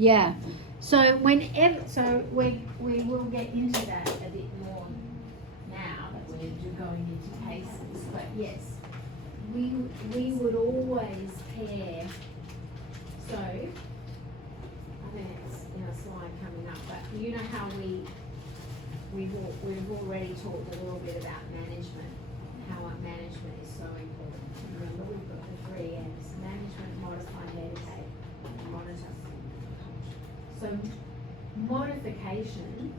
Yeah. So we will get into that a bit more now that we're going into cases. But yes, we would always pair. So I think it's in a slide coming up, but you know how we've already talked a little bit about management, how our management is so important. Remember, we've got the 3 M's: management, modify, meditate, and monitor. So modification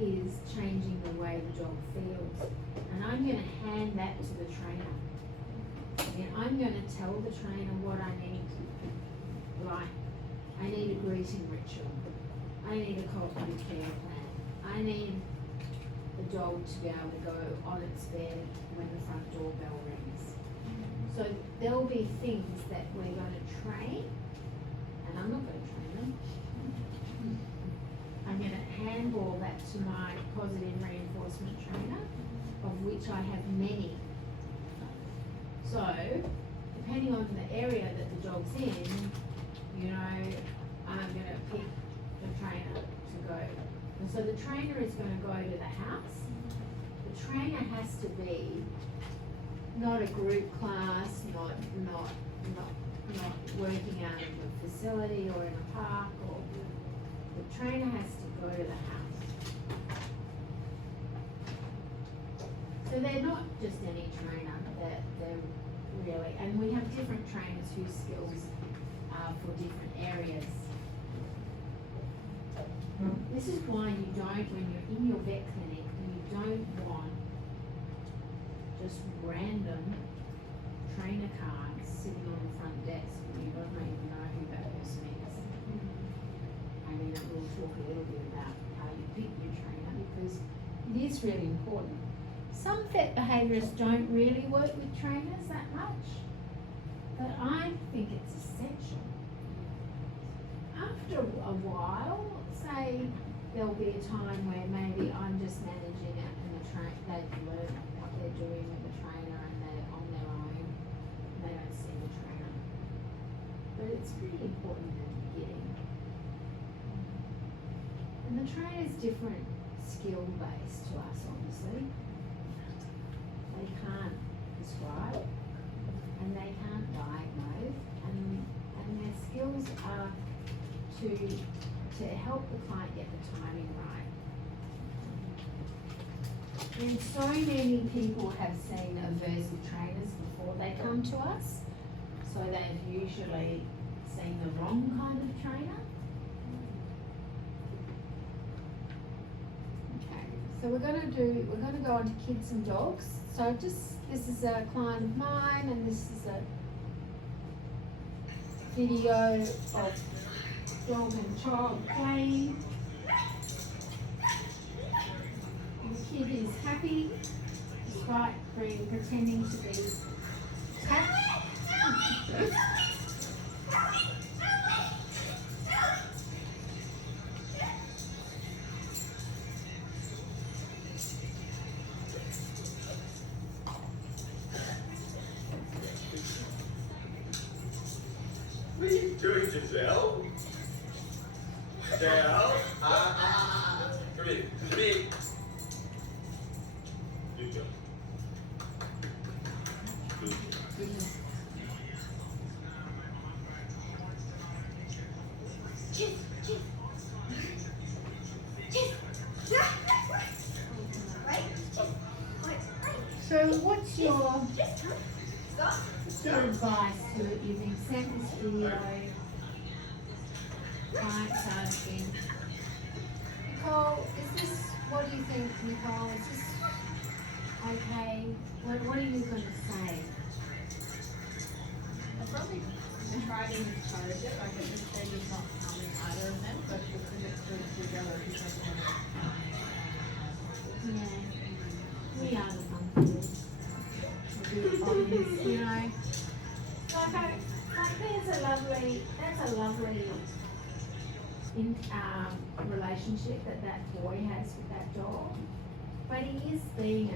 is changing the way the dog feels, and I'm going to hand that to the trainer. And I'm going to tell the trainer what I need. Like, I need a greeting ritual. I need a cognitive care plan. I need the dog to be able to go on its bed when the front doorbell rings. So there'll be things that we're going to train, and I'm not going to train them. I'm going to handball that to my positive reinforcement trainer, of which I have many. So, depending on the area that the dog's in, you know, I'm going to pick the trainer to go. And so the trainer is going to go to the house. The trainer has to be not a group class, not working out of a facility or in a park, or the trainer has to go to the house. So they're not just any trainer, they're really, and we have different trainers whose skills are for different areas. This is why you don't, when you're in your vet clinic, you don't want just random trainer cards sitting on the front desk when you don't even know who that person is. I mean, we'll talk a little bit about how you pick your trainer, because it is really important. Some vet behaviourists don't really work with trainers that much, but I think it's essential. After a while, say there'll be a time where maybe I'm just managing it and they've learned what they're doing with the trainer and they're on their own, and they don't see the trainer. But it's pretty important at the beginning. And the trainer's different skill base to us, obviously. They can't prescribe and they can't diagnose, and their skills are to help the client get the timing right. And so many people have seen aversive trainers before they come to us, so they've usually seen the wrong kind of trainer. Okay, so we're going to go on to kids and dogs. So this is a client of mine, and this is a video of dog and child playing. The kid is happy despite pretending to be attached. What are you doing, Giselle? Giselle? Come here. Come here. Good job. Good. So what's your advice to it? You've been sent this video, client's asking, Nicole, is this, what do you think, Nicole, is this okay? What are you going to say? I probably try to encourage it, like at this stage it's not coming either of them, but because it's good together, because Yeah, we are the monkeys. You know, like that's a lovely relationship that boy has with that dog. But he is being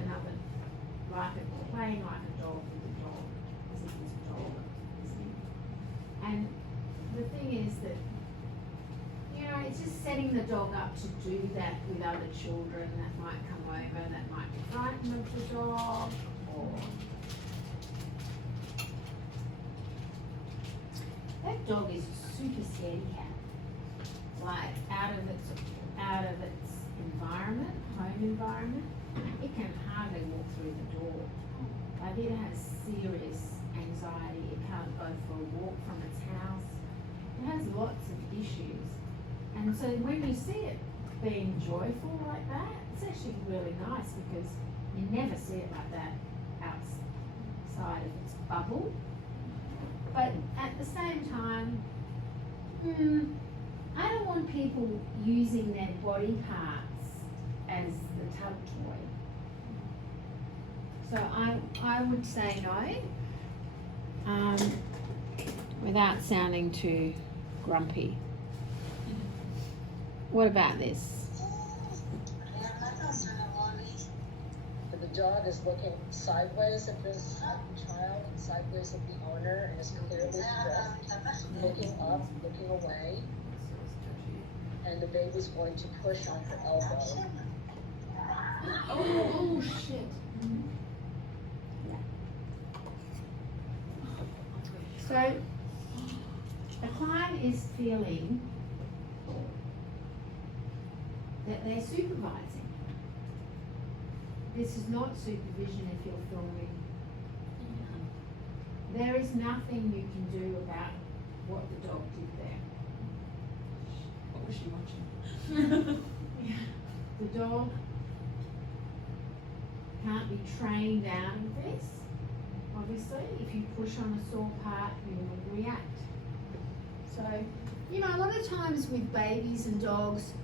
playing like a dog with a dog, as if he's a dog, isn't he? And the thing is that setting the dog up to do that with other children that might come over, that might be frightened of the dog, or that dog is a super scaredy cat. Like out of its environment, home environment, it can hardly walk through the door. Like it has serious anxiety. It can't go for a walk from its house. It has lots of issues. And so when you see it being joyful like that, it's actually really nice because you never see it like that outside of its bubble. But at the same time, I don't want people using their body parts as the tug toy. So I would say no, without sounding too grumpy. What about this? The dog is looking sideways at this child and sideways at the owner and is clearly stressed, looking up, looking away, and the baby's going to push on her elbow. Oh shit. So the client is feeling that they're supervising. This is not supervision if you're filming. There is nothing you can do about what the dog did there. What was she watching? The dog can't be trained out of this. Obviously, if you push on a sore part, you will react. So, you know, a lot of times with babies and dogs,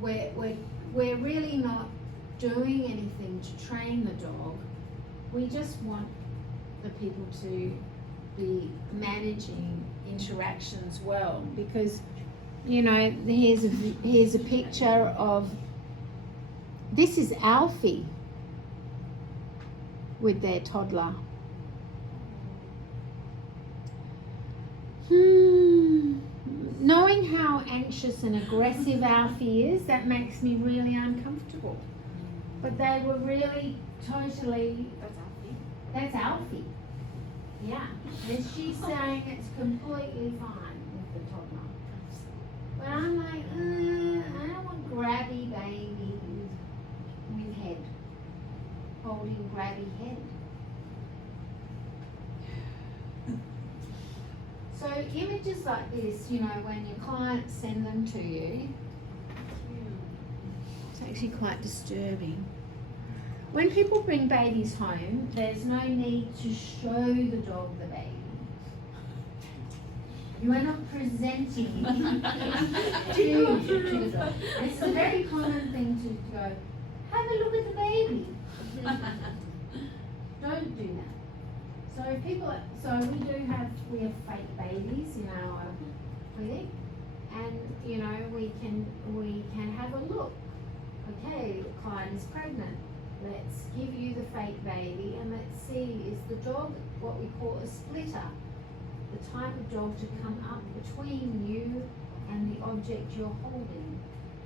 we're really not doing anything to train the dog. We just want the people to be managing interactions well, because, you know, here's a picture of, this is Alfie with their toddler. Knowing how anxious and aggressive Alfie is, that makes me really uncomfortable. But they were really totally... That's Alfie. Yeah. And she's saying it's completely fine with the toddler. But I'm like, I don't want grabby baby with head. Holding grabby head. So images like this, you know, when your clients send them to you, it's actually quite disturbing. When people bring babies home, there's no need to show the dog the baby. You are not presenting it to the dog. It's a very common thing to go, have a look at the baby. Don't do that. So we have fake babies in our clinic, and you know we can have a look. Okay, the client is pregnant. Let's give you the fake baby and let's see, is the dog what we call a splitter, the type of dog to come up between you and the object you're holding,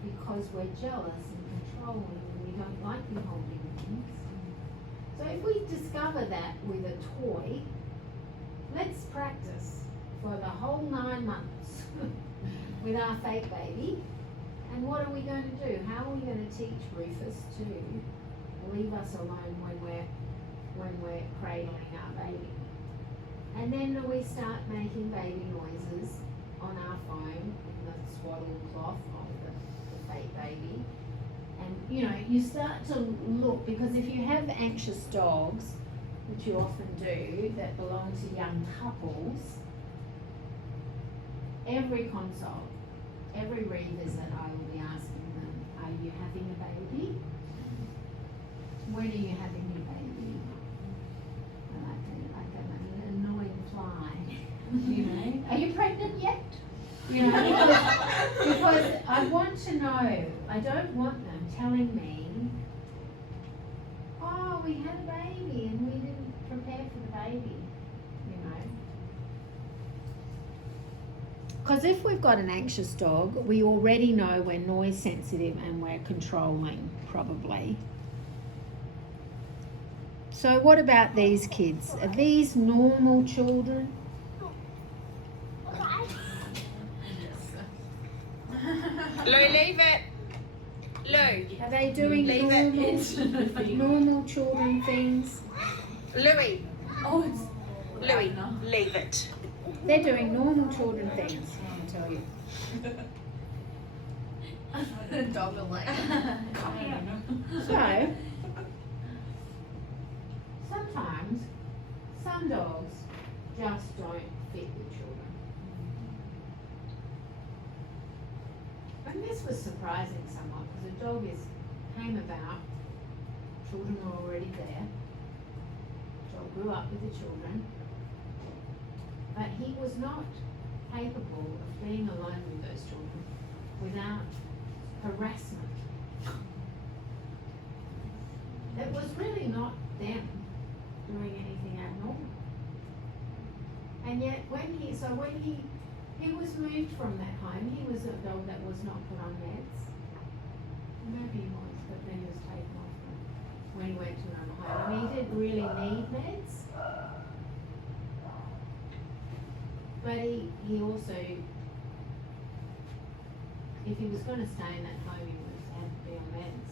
because we're jealous and controlling and we don't like you holding things. So if we discover that with a toy, let's practice for the whole 9 months with our fake baby. And what are we going to do? How are we going to teach Rufus to leave us alone when we're cradling our baby? And then we start making baby noises on our phone in the swaddle cloth of the fake baby. And you know, you start to look, because if you have anxious dogs, which you often do, that belong to young couples, every consult, every revisit, I will be asking them, are you having a baby? When are you having your baby? Like an annoying fly. You know, are you pregnant yet? You know, because I want to know. I don't want them telling me, oh, we had a baby and we didn't prepare for the baby. You know. Because if we've got an anxious dog, we already know we're noise sensitive and we're controlling, probably. So what about these kids? Are these normal children? Lou, leave it. Lou. Are they doing Leave it. normal children things? Louis. Oh, it's Louis, leave it. They're doing normal children things, I can tell you. the dog will like. So, sometimes some dogs just don't fit with children. And this was surprising somewhat because the dog came about, children were already there. Dog grew up with the children, but he was not capable of being alone with those children without harassment. It was really not them doing anything abnormal. And yet when he was moved from that home, he was a dog that was not put on meds. Maybe he was, but then he was taken off them when he went to another home. And he didn't really need meds. But he also, if he was going to stay in that home, he would have to be on meds.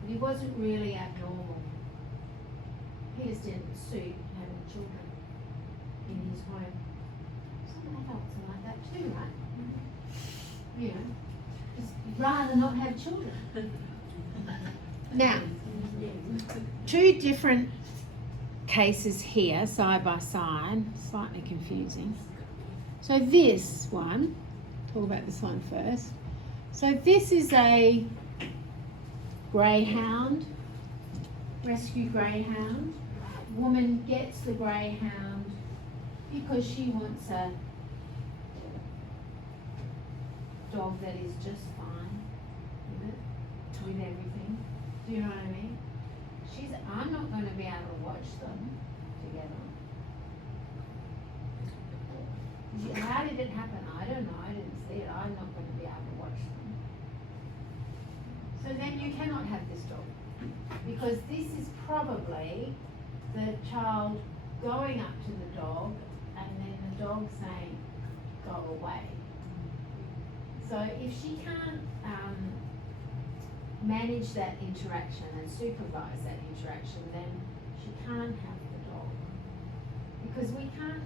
But he wasn't really abnormal. He just didn't suit having children in his home. Some adults are like that too, right? You know, just rather not have children. Now, two different cases here, side by side, slightly confusing. So this one, talk about this one first. So this is a greyhound, rescue greyhound. Woman gets the greyhound because she wants a dog that is just fine with everything. Do you know what I mean? I'm not going to be able to watch them together. How did it happen? I don't know. I didn't see it. I'm not going to be able to watch them. So then you cannot have this dog because this is probably the child going up to the dog and then the dog saying, go away. So if she can't manage that interaction and supervise that interaction, then she can't have the dog. Because we can't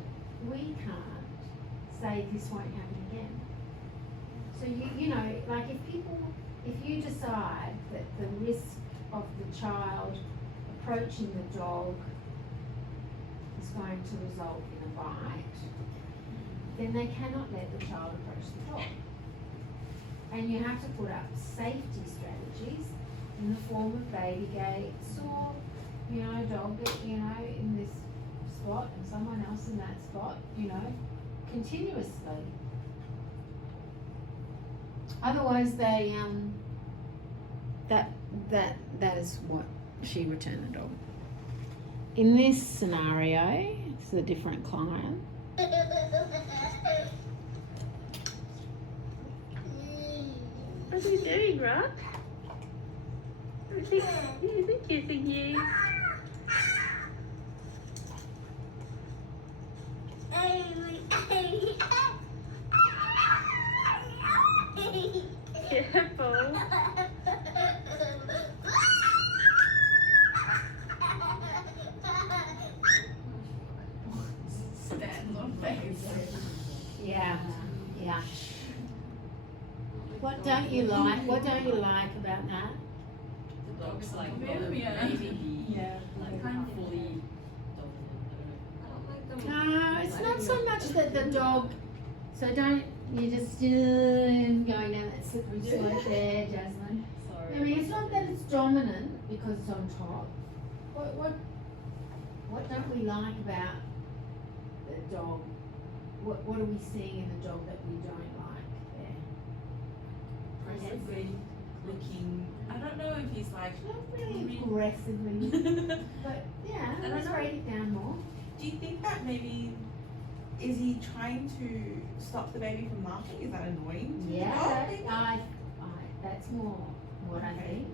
say this won't happen again. So you know, like if you decide that the risk of the child approaching the dog is going to result in a bite, then they cannot let the child approach the dog. And you have to put up safety strategies in the form of baby gates or, you know, a dog that, you know, in this spot and someone else in that spot, you know, continuously. Otherwise they, that is what she returned the dog. In this scenario, it's a different client. What are you doing, Rock? Is he kissing you? Careful. Stands on face. Yeah, yeah. What don't you like? What don't you like about that? The dog's like Yeah. maybe Yeah. like kind of fully No, it's not so much that the dog. So don't you just going down that slippery slope there, Jasmine. I mean, it's not that it's dominant because it's on top. What don't we like about the dog? What are we seeing in the dog that we don't like there? aggressively licking. I don't know if he's like. Not really aggressively, Do but yeah, I let's don't know. break it down more. you think that maybe is he trying to stop the baby from laughing? Is that annoying to the dog? Yeah, maybe? that's more what I Okay. think.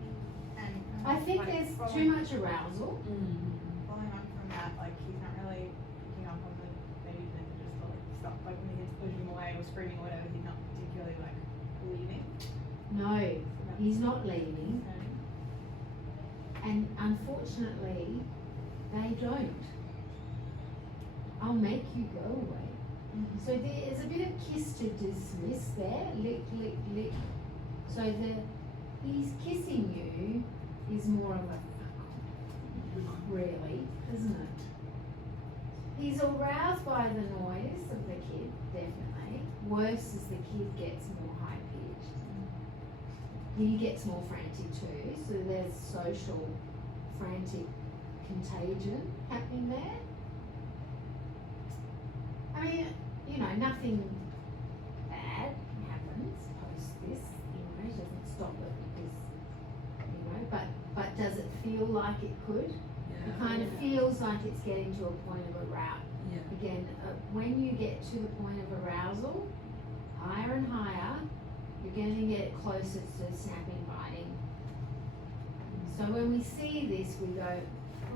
And I think like, there's too following- much arousal. Following on from that, like he's not really picking up on the baby then just to like stop, like when he gets pushing away or screaming or whatever, he's not particularly like leaving. No, So that's he's not leaving, concerning. and unfortunately, they don't. I'll make you go away. So there's a bit of kiss to dismiss there, lick, lick, lick. So he's kissing you is more of a really, isn't it? He's aroused by the noise of the kid, definitely. Worse as the kid gets more high pitched. He gets more frantic too, so there's social frantic contagion happening there. I mean, you know, nothing bad happens post this, you know, it doesn't stop it because, you know, but does it feel like it could? It kind of feels like it's getting to a point of arousal. Yeah. Again, when you get to the point of arousal, higher and higher, you're going to get closer to snapping, biting. So when we see this, we go,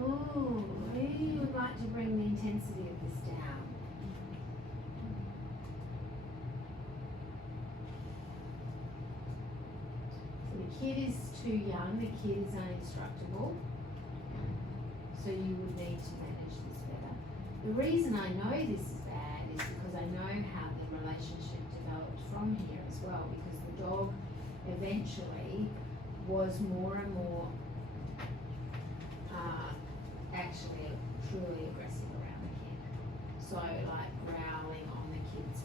oh, we would like to bring the intensity of this down. So the kid is too young, the kid is uninstructable. So you would need to manage this better. The reason I know this is bad is because I know how the relationship developed from here as well, because the dog eventually was more and more actually truly aggressive around the kid. So like growling on the kid's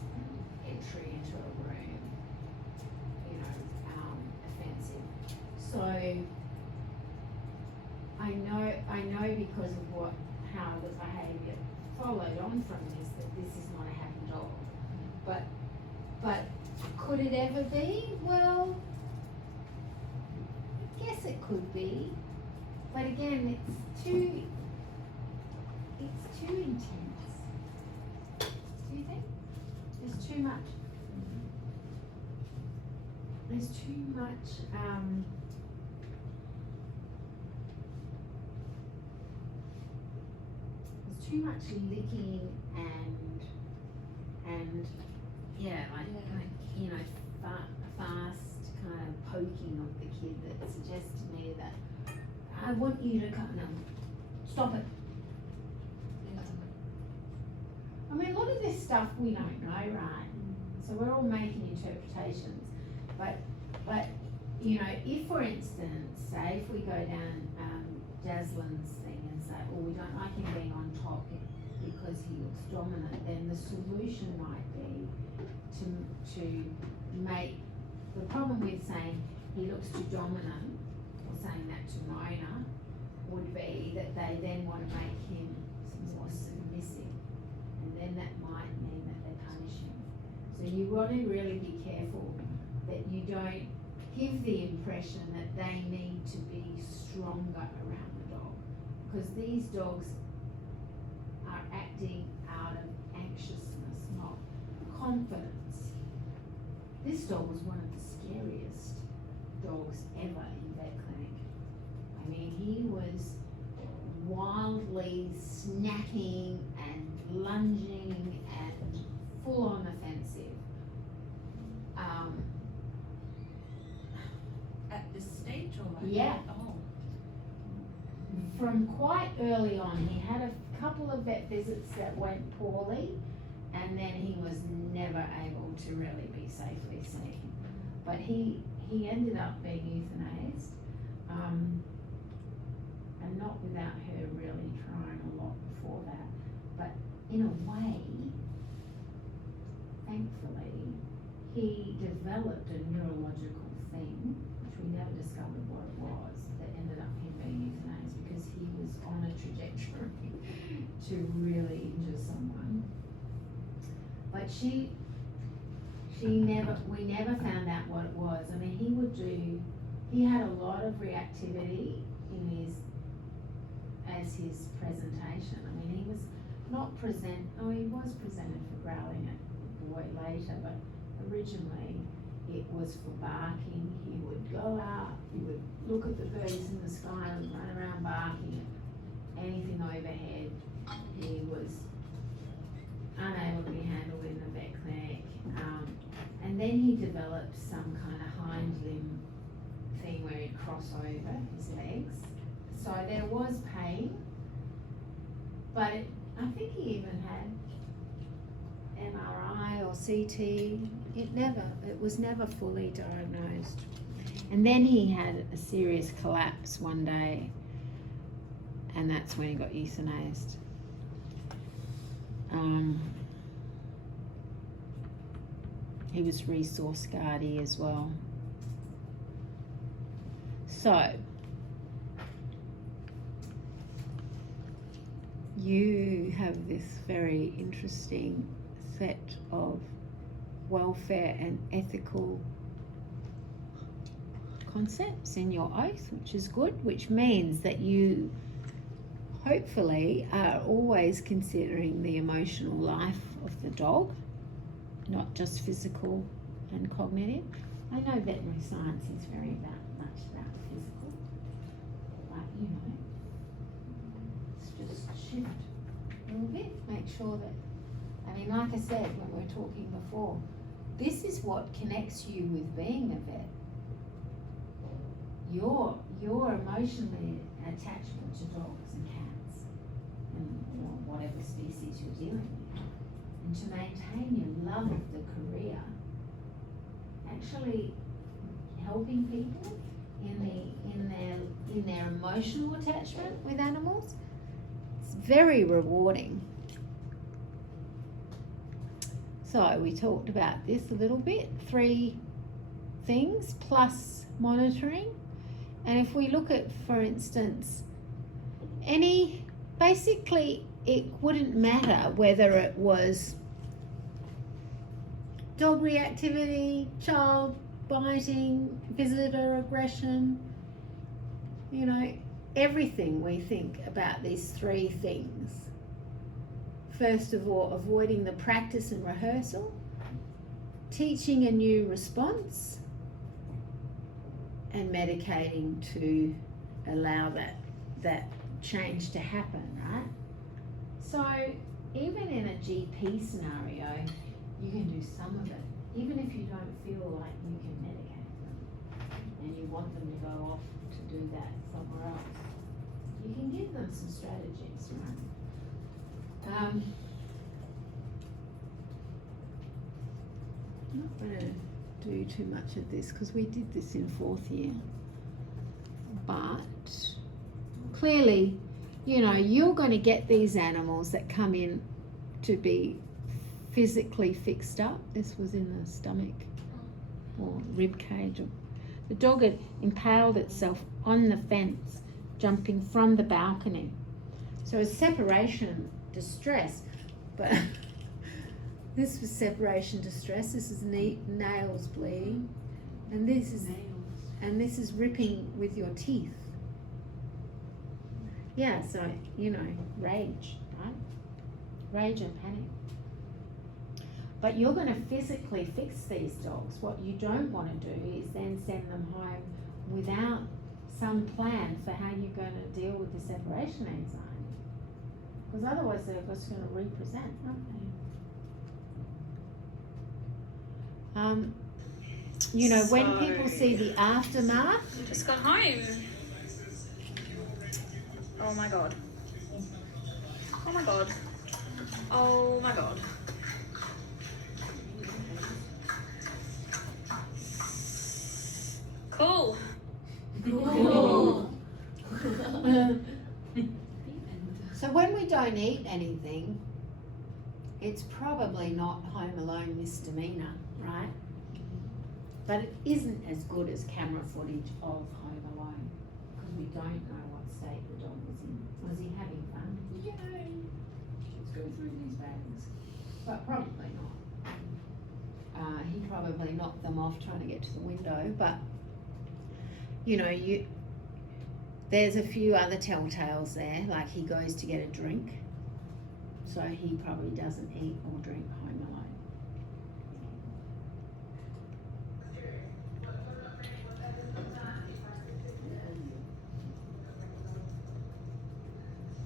entry into a room, you know, offensive. So I know because of how the behaviour followed on from this, that this is not a happy dog. But could it ever be? Well, I guess it could be. But again, it's too intense. Do you think? There's too much. There's too much there's too much licking and yeah, like you know, fast kind of poking of the kid that suggests to me that I want you to come. No, stop it. I mean, a lot of this stuff we don't know, right? So we're all making interpretations. But you know, if for instance, say if we go down Jaslin's thing and say, oh, we don't like him being on top because he looks dominant, then the solution might be to make the problem with saying he looks too dominant, or saying that to Mona, would be that they then want to make him more submissive, and then that might mean that they punish him. So you want to really be careful that you don't give the impression that they need to be stronger around the dog, because these dogs are acting out of anxiousness, not confidence. This dog was one of the scariest dogs ever in vet clinic. I mean, he was wildly snapping and lunging and full on offensive. At this stage or like? Yeah. Oh. From quite early on, he had a couple of vet visits that went poorly, and then he was never able to really be safely seen. But he ended up being euthanized, and not without her really trying a lot before that. But in a way, thankfully, he developed a neurological thing, which we never discovered what it was, that ended up him being euthanized, because he was on a trajectory to really injure someone. But we never found out what it was. I mean, he had a lot of reactivity in his presentation. I mean, he not present, oh, he was presented for growling at the boy later, but originally it was for barking. He would go out, he would look at the birds in the sky and run around barking at anything overhead. He was unable to be handled in the vet clinic. And then he developed some kind of hind limb thing where he'd cross over his legs. So there was pain, but I think he even had MRI or CT. It was never fully diagnosed. And then he had a serious collapse one day, and that's when he got euthanized. He was resource guardie as well. So, you have this very interesting set of welfare and ethical concepts in your oath, which is good, which means that you hopefully are always considering the emotional life of the dog, not just physical and cognitive. I know veterinary science is very much about physical, but you know, it's just shift a little bit, make sure that, I mean, like I said when we were talking before, this is what connects you with being a vet. Your emotionally attachment to dogs and cats and whatever species you're dealing with, and to maintain your love of the career, actually helping people in their emotional attachment with animals, it's very rewarding. So we talked about this a little bit, 3 things plus monitoring. And if we look at, for instance, basically it wouldn't matter whether it was dog reactivity, child biting, visitor aggression, you know, everything we think about these 3 things. First of all, avoiding the practice and rehearsal, teaching a new response, and medicating to allow that change to happen, right? So even in a GP scenario, you can do some of it, even if you don't feel like you can medicate them and you want them to go off to do that somewhere else. You can give them some strategies, right? I'm not going to do too much of this because we did this in 4th year, but clearly, you know, you're going to get these animals that come in to be physically fixed up. This was in the stomach or rib cage. The dog had impaled itself on the fence, jumping from the balcony. So it's separation distress, but this was separation distress. This is nails bleeding, and this is ripping with your teeth. Yeah, so you know, rage, right? Rage and panic. But you're going to physically fix these dogs. What you don't want to do is then send them home without some plan for how you're going to deal with the separation anxiety. Because otherwise they're just going to represent, aren't they? You know, when people see the aftermath. Just got home. Oh my god. Oh my god. Oh my god. Cool. So when we don't eat anything, it's probably not Home Alone misdemeanor, right? But it isn't as good as camera footage of Home Alone because we don't know what state the dog was in. Was he having fun? Yay! Let's go through these bags. But probably not. He probably knocked them off trying to get to the window, but you know, there's a few other telltales there, like he goes to get a drink. so he probably doesn't eat or drink home alone.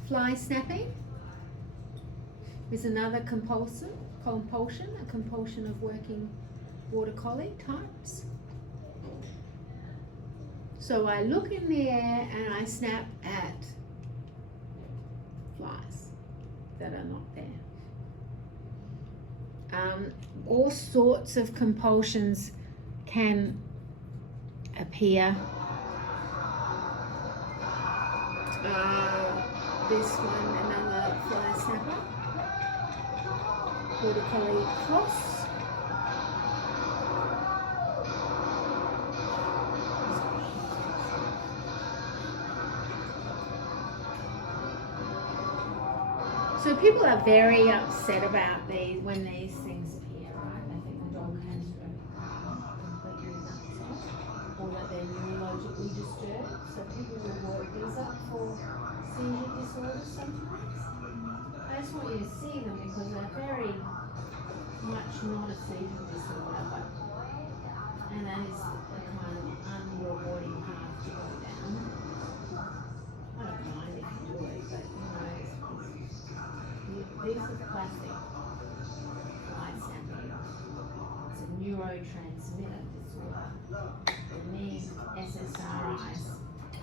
Fly snapping is another compulsion, a compulsion of working border collie types. So I look in the air and I snap at flies that are not there. All sorts of compulsions can appear. This one, another fly snapper. Border collie cross. So people are very upset about these when these things appear, right? They think the dog has completely nuts off, or that they're neurologically disturbed. So people will work these up for seizure disorders sometimes. I just want you to see them because they're very much not a seizure disorder, but and that is the kind of unrewarding path to go down. I don't mind if you do it, but these are classic fly snapping. It's a neurotransmitter disorder. It means SSRIs.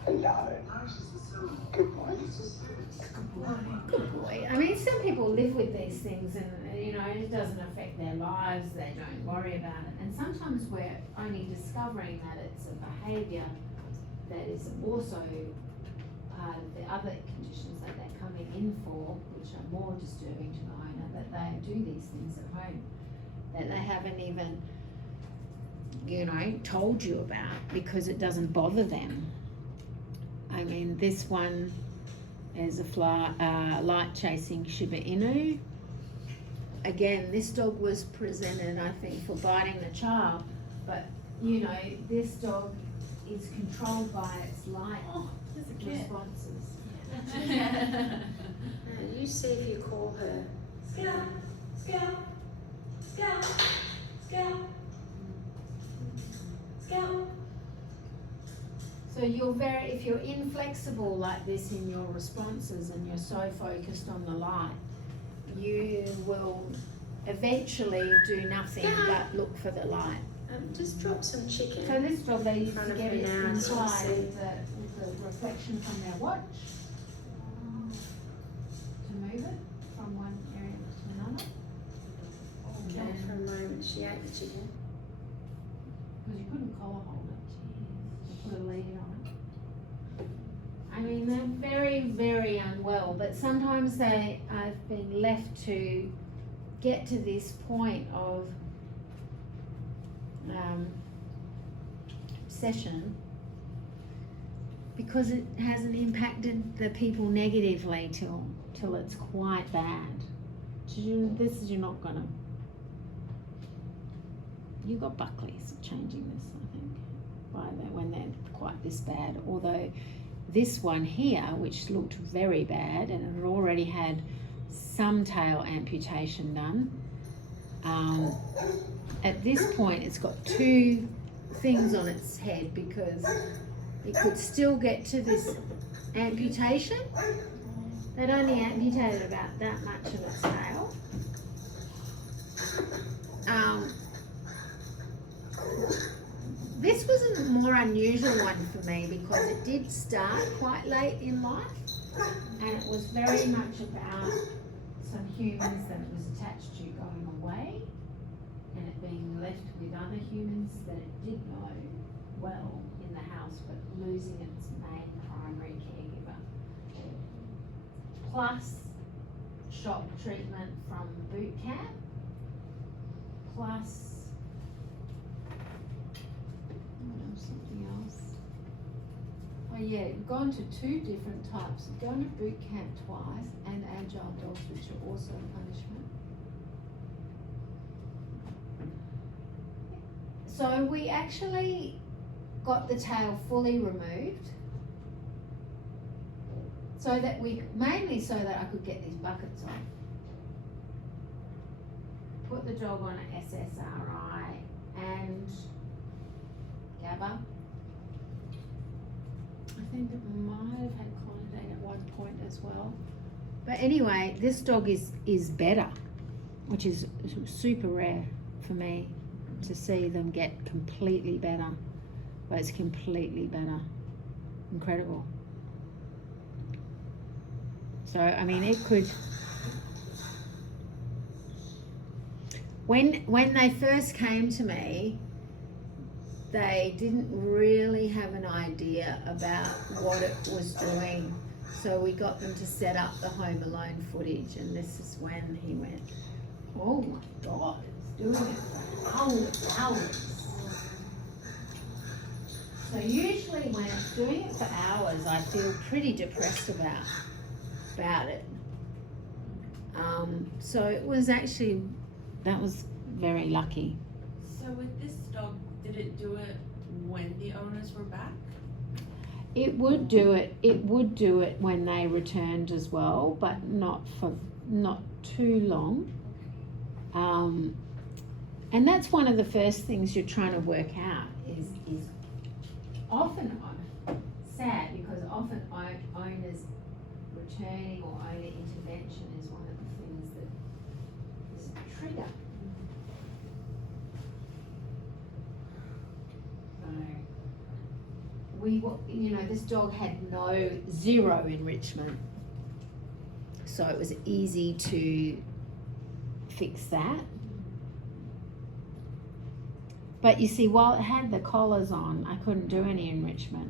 Hello. Good morning. Good boy. I mean, some people live with these things and, it doesn't affect their lives. They don't worry about it. And sometimes we're only discovering that it's a behaviour that is also part of the other conditions that they're coming in for, which are more disturbing to the owner, that they do these things at home that they haven't even, told you about because it doesn't bother them. I mean, this one is a light chasing Shiba Inu. Again, this dog was presented, I think, for biting the child, but this dog is controlled by its light responses. You see if you call her. Scout, scout, scout, scout, scout. So if you're inflexible like this in your responses and you're so focused on the light, you will eventually do nothing but look for the light. Just drop some chicken. So this dog, they used to Front of get her it now, inside it's with the reflection from their watch to move it from one area to another. Okay, for a moment, she ate the chicken. Because you couldn't collar hold it. You put a lead on it. I mean, they're very, very unwell, but sometimes I've been left to get to this point of obsession because it hasn't impacted the people negatively till it's quite bad. You're not gonna. You got Buckley's changing this, I think, when they're quite this bad. Although this one here, which looked very bad and it already had some tail amputation done, at this point it's got two things on its head because it could still get to this amputation. They'd only amputated about that much of its tail. This was a more unusual one for me because it did start quite late in life and it was very much about some humans that it was attached to going away and it being left with other humans that it did know well in the house but losing its main primary caregiver. Plus shock treatment from boot camp, plus something else. Oh yeah, we've gone to two different types. We've gone to boot camp twice and agile dogs, which are also punishment. So we actually got the tail fully removed mainly so that I could get these buckets on. put the dog on an SSRI and GABA. I think it might have had clonidine at one point as well. But anyway, this dog is better, which is super rare for me to see them get completely better. But it's completely better. Incredible. So, I mean, it could... When they first came to me, they didn't really have an idea about what it was doing. So we got them to set up the Home Alone footage, and this is when he went, oh my God, it's doing it for hours. So usually when it's doing it for hours, I feel pretty depressed about it. So it was actually, that was very lucky. So with this dog, did it do it when the owners were back? It would do it when they returned as well, but not too long. And that's one of the first things you're trying to work out is often sad because often owners returning or owner intervention is one of the things that is a trigger. This dog had zero enrichment, so it was easy to fix that. But you see, while it had the collars on, I couldn't do any enrichment.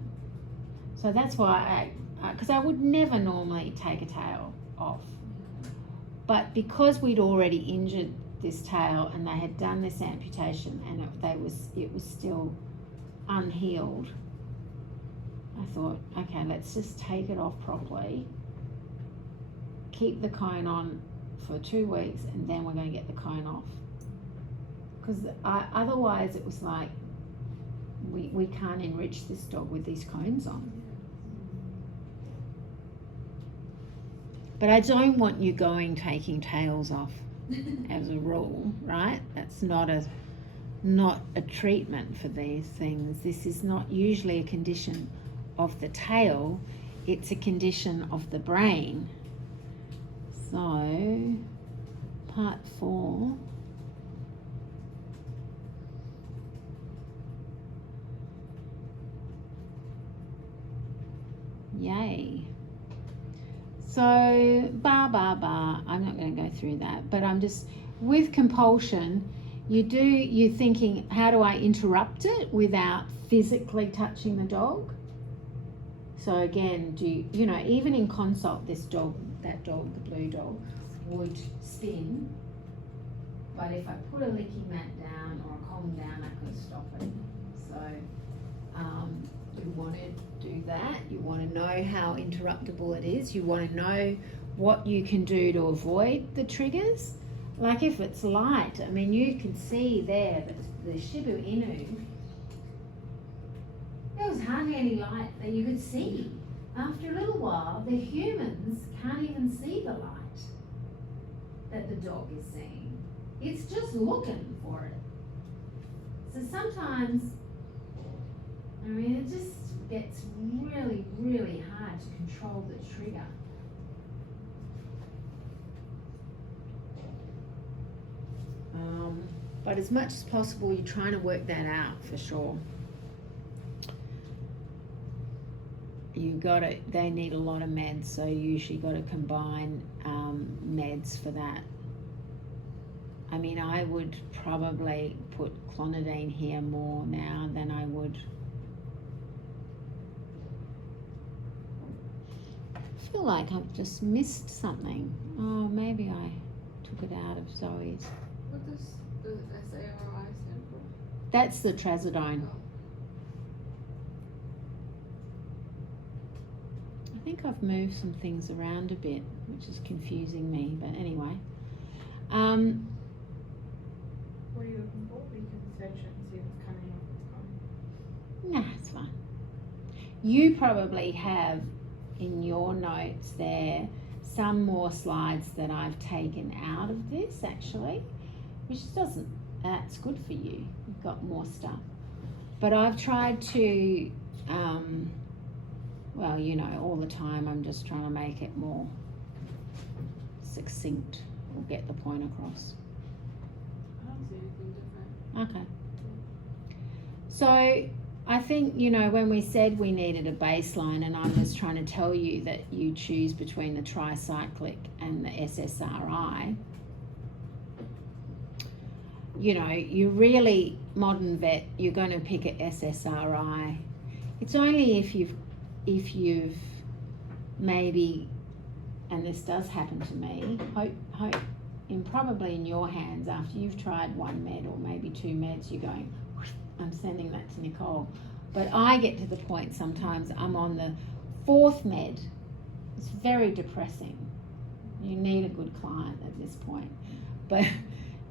So that's why because I would never normally take a tail off. But because we'd already injured this tail and they had done this amputation and it was still unhealed, I thought, okay, let's just take it off properly, keep the cone on for 2 weeks, and then we're going to get the cone off. Because otherwise it was like, we can't enrich this dog with these cones on. But I don't want you taking tails off as a rule, right? That's not a treatment for these things. This is not usually a condition of the tail, it's a condition of the brain. So, part 4. Yay. So, I'm not going to go through that, but I'm just, with compulsion, you're thinking, how do I interrupt it without physically touching the dog? So again, even in consult, that dog, the blue dog, would spin, but if I put a licking mat down or a calm down, I could stop it. So you want to do that. You want to know how interruptible it is. You want to know what you can do to avoid the triggers. Like if it's light, I mean, you can see there that the Shiba Inu, there was hardly any light that you could see. After a little while, the humans can't even see the light that the dog is seeing. It's just looking for it. So sometimes, I mean, it just gets really, really hard to control the trigger. But as much as possible, you're trying to work that out for sure. They need a lot of meds, so you usually got to combine meds for that. I mean, I would probably put clonidine here more now than I would. I feel like I've just missed something. Oh, maybe I took it out of Zoe's. What does the SARI stand for? That's the trazodone. Oh. I think I've moved some things around a bit, which is confusing me, but anyway. What are you looking for? You can search it and see if it's coming up. It's gone. Nah, it's fine. You probably have in your notes there some more slides that I've taken out of this actually, which doesn't, that's good for you. You've got more stuff. But I've tried to, well, you know, all the time I'm just trying to make it more succinct or get the point across. I don't see anything different. Okay. So I think, you know, when we said we needed a baseline, and I was trying to tell you that you choose between the tricyclic and the SSRI, you know, you really, modern vet, you're going to pick a SSRI. It's only if you've maybe, and this does happen to me, hope probably in your hands, after you've tried one med or maybe two meds, you're going, I'm sending that to Nicole. But I get to the point sometimes I'm on the 4th med. It's very depressing. You need a good client at this point. But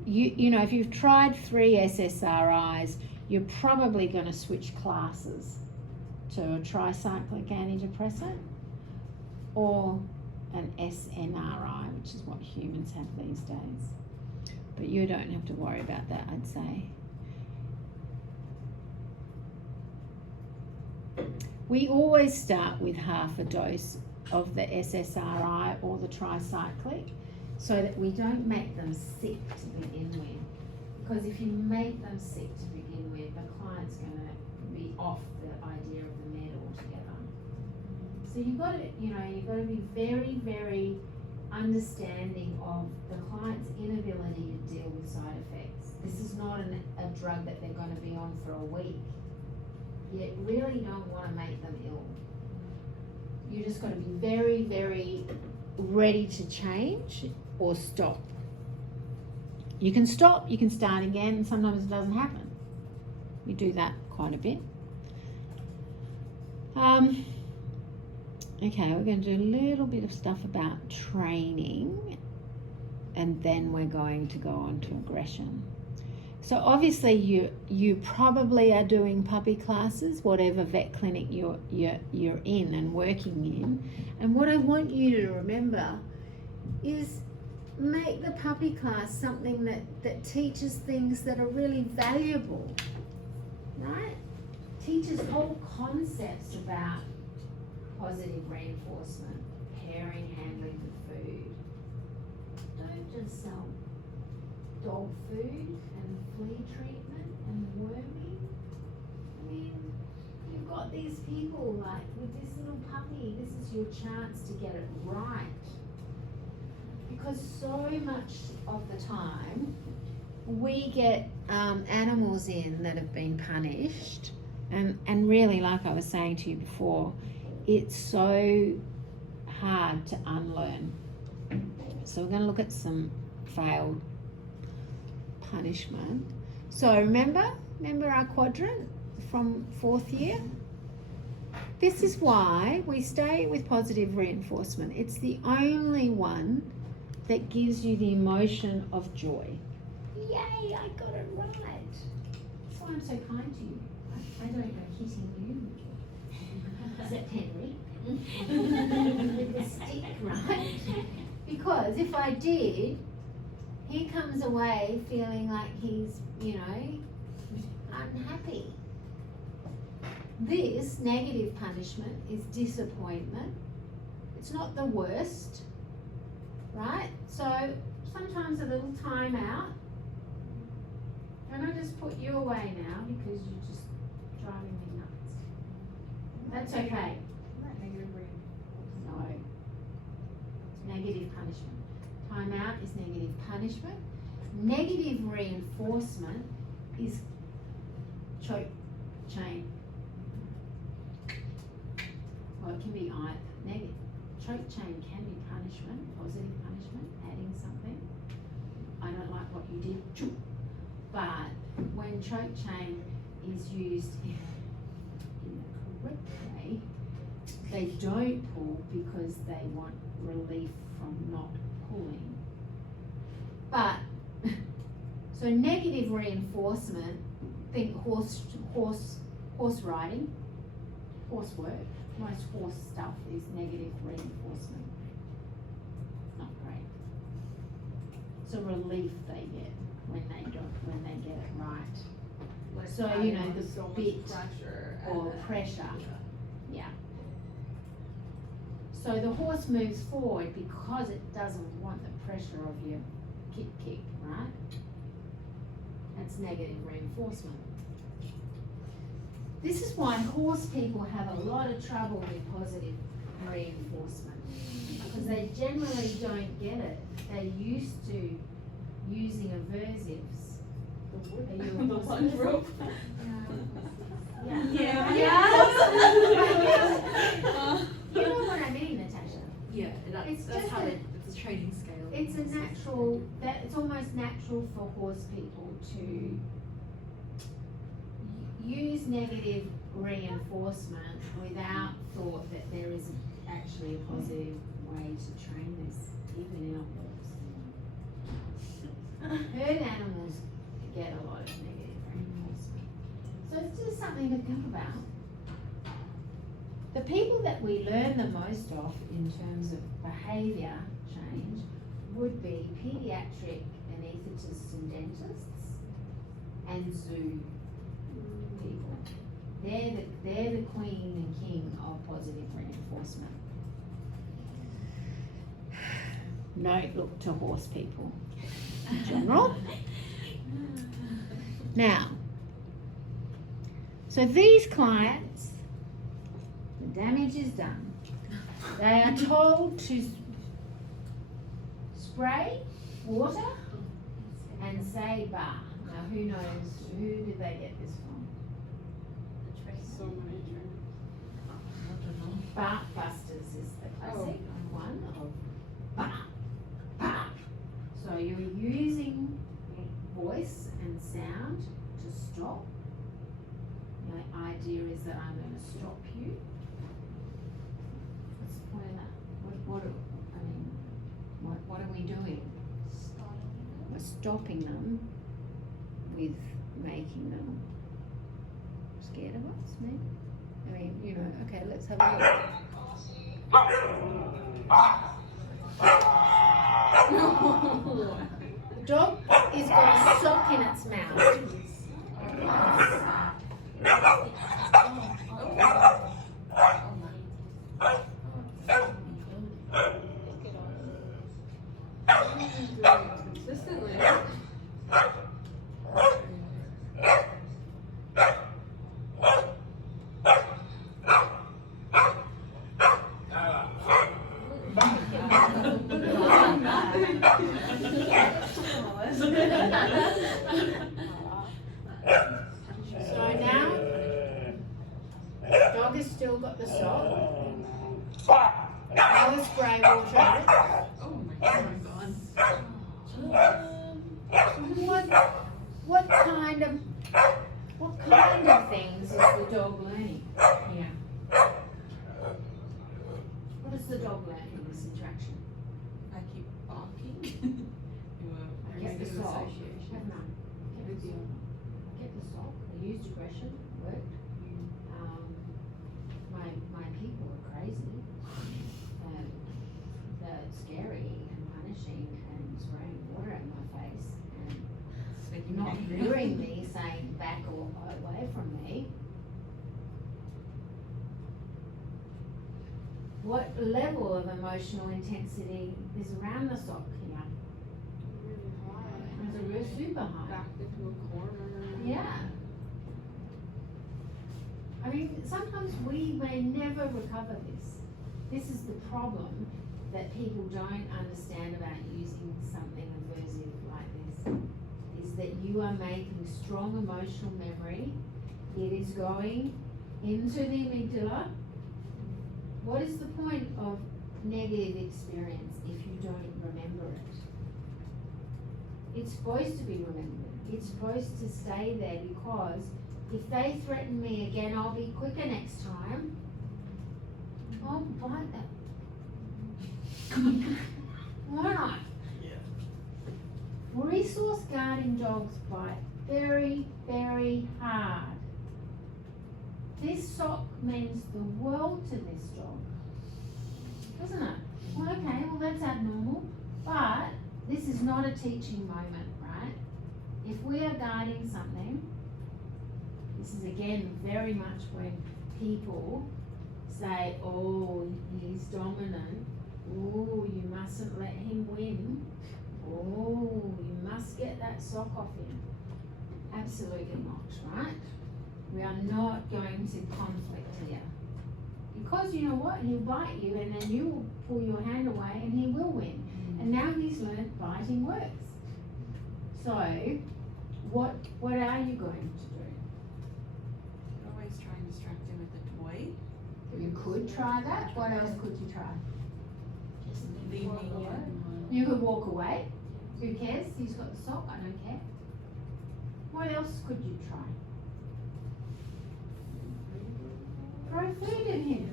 you know, if you've tried 3 SSRIs, you're probably going to switch classes to a tricyclic antidepressant or an SNRI, which is what humans have these days. But you don't have to worry about that, I'd say. We always start with half a dose of the SSRI or the tricyclic so that we don't make them sick to begin with. Because if you make them sick to begin with, the client's going to be off the idea of the med altogether. So you've got to be very, very understanding of the client's inability to deal with side effects. This is not a drug that they're going to be on for a week. You really don't want to make them ill. You just got to be very, very ready to change or stop. You can stop, you can start again, and sometimes it doesn't happen. We do that quite a bit. Okay, we're going to do a little bit of stuff about training, and then we're going to go on to aggression. So obviously you probably are doing puppy classes, whatever vet clinic you're in and working in. And what I want you to remember is make the puppy class something that teaches things that are really valuable, right? Teaches whole concepts about positive reinforcement, pairing, handling the food. Don't just sell dog food and flea treatment and worming. I mean, you've got these people like with this little puppy, this is your chance to get it right. Because so much of the time we get animals in that have been punished, and really, like I was saying to you before, it's so hard to unlearn. So we're going to look at some failed punishment. So remember our quadrant from 4th year? This is why we stay with positive reinforcement. It's the only one that gives you the emotion of joy. Yay, I got it right. That's why I'm so kind to you. I don't go hitting you. Except Henry. With the stick, right? Because if I did, he comes away feeling like he's, you know, unhappy. This negative punishment is disappointment. It's not the worst, right? So sometimes a little time out. And I just put you away now because you're just driving me nuts. That's okay. Isn't that negative reinforcement? No. Negative punishment. Time out is negative punishment. Negative reinforcement is choke chain. Well, it can be either. Negative. Choke chain can be punishment, positive punishment, adding something. I don't like what you did. Choo. But when choke chain is used in the correct way, they don't pull because they want relief from not pulling. But, so negative reinforcement, think horse riding, horse work. Most horse stuff is negative reinforcement. Not great. It's a relief they get when they get it right. Like So, adding you know, on the so much bit pressure or and then- pressure. Yeah. So the horse moves forward because it doesn't want the pressure of your kick, right? That's negative reinforcement. This is why horse people have a lot of trouble with positive reinforcement, because they generally don't get it. They're used to using aversives. Are you a The horse lunge person? rope. Yeah. Yeah. You know what I mean, Natasha? Yeah, It's that's just how a- it's a training scale. It's a natural, it's almost natural for horse people to use negative reinforcement without thought that there is actually a positive way to train this, even in a horse. Herd animals get a lot of negative reinforcement. So it's just something to think about. The people that we learn the most of in terms of behaviour change would be paediatric anaesthetists and dentists and zoo people. They're the queen and king of positive reinforcement. Don't look to horse people in general. Now, so these clients, the damage is done. They are told to spray water and say bar. Now who knows, who did they get this from? So many Bark Busters is the classic one of bark, bark. So you're using voice and sound to stop. The idea is that I'm going to stop you. What's the point of that? What are we doing? We're stopping them with making them scared of us, maybe? I mean, you know, okay, let's have a look. The dog is got a sock in its mouth. consistently. So now, dog has still got the sock. Now the spray water. Oh my god. What kind of things is the dog learning here? What is the dog learning in this interaction? I keep barking. Get the sock. Have none. Get the sock. I used aggression. Worked. My people are crazy. They're scary and punishing and spraying water in my face and not luring me, saying back away from me. What level of emotional intensity is around the sock here? It's a real super high. Backed into a corner. Yeah. I mean, sometimes we may never recover this. This is the problem that people don't understand about using something aversive like this, is that you are making strong emotional memory. It is going into the amygdala. What is the point of negative experience if you don't remember it? It's supposed to be remembered. It's supposed to stay there, because if they threaten me again, I'll be quicker next time. I'll bite them. Why not? Resource guarding dogs bite very, very hard. This sock means the world to this dog, doesn't it? Well, okay, well that's abnormal, but this is not a teaching moment, right? if we are guarding something, this is again very much when people say, oh, he's dominant, oh, you mustn't let him win, oh, you must get that sock off him. Absolutely not, right? We are not going to conflict here. Because you know what, he'll bite you and then you will pull your hand away and he will win. And now he's learned biting works. So, what are you going to do? You always try and distract him with a toy. You could try that. What else could you try? Leave me alone. You could walk away. Who cares? He's got the sock. I don't care. What else could you try? Throw food at him.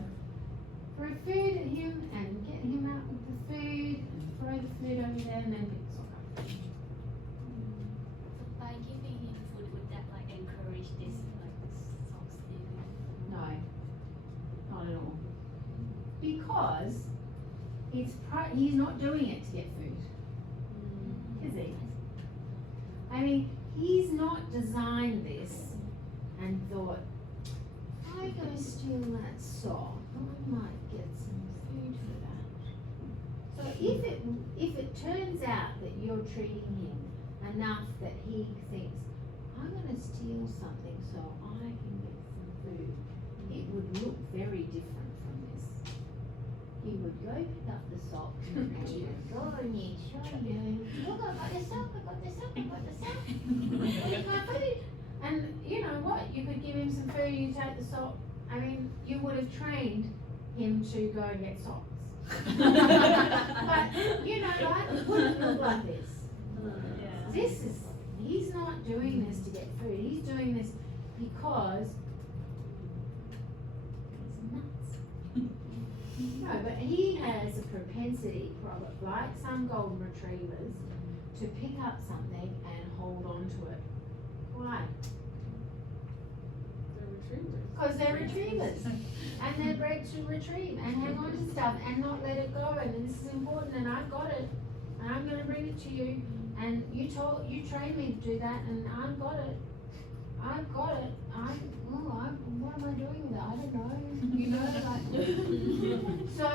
Throw food at him and get him out with the food and throw the food over there and then pick the sock up. So by giving him food, would that like encourage this like sock stealing? No, not at all. Because he's not doing it to get food, is he? I mean, he's not designed this and thought, if I go steal that sock, I might get some food for that. So if it turns out that you're treating him enough that he thinks, I'm going to steal something so I can get some food, it would look very different from this. He would go pick up the sock and he would go and he'd show you, look, I got the sock, I got the sock, I got the sock. Where's my food? And you know what? You could give him some food, you take the sock. I mean, you would have trained him to go and get socks. But, you know, like, it wouldn't look like this. He's not doing this to get food. He's doing this because he's nuts. No, but he has a propensity, probably, like some golden retrievers, to pick up something and hold on to it. Why? Because they're retrievers. And they're bred to retrieve and hang on to stuff and not let it go. And this is important and I've got it. And I'm going to bring it to you. And you trained me to do that and I've got it. I've got it. What am I doing with it? I don't know. You know, like. So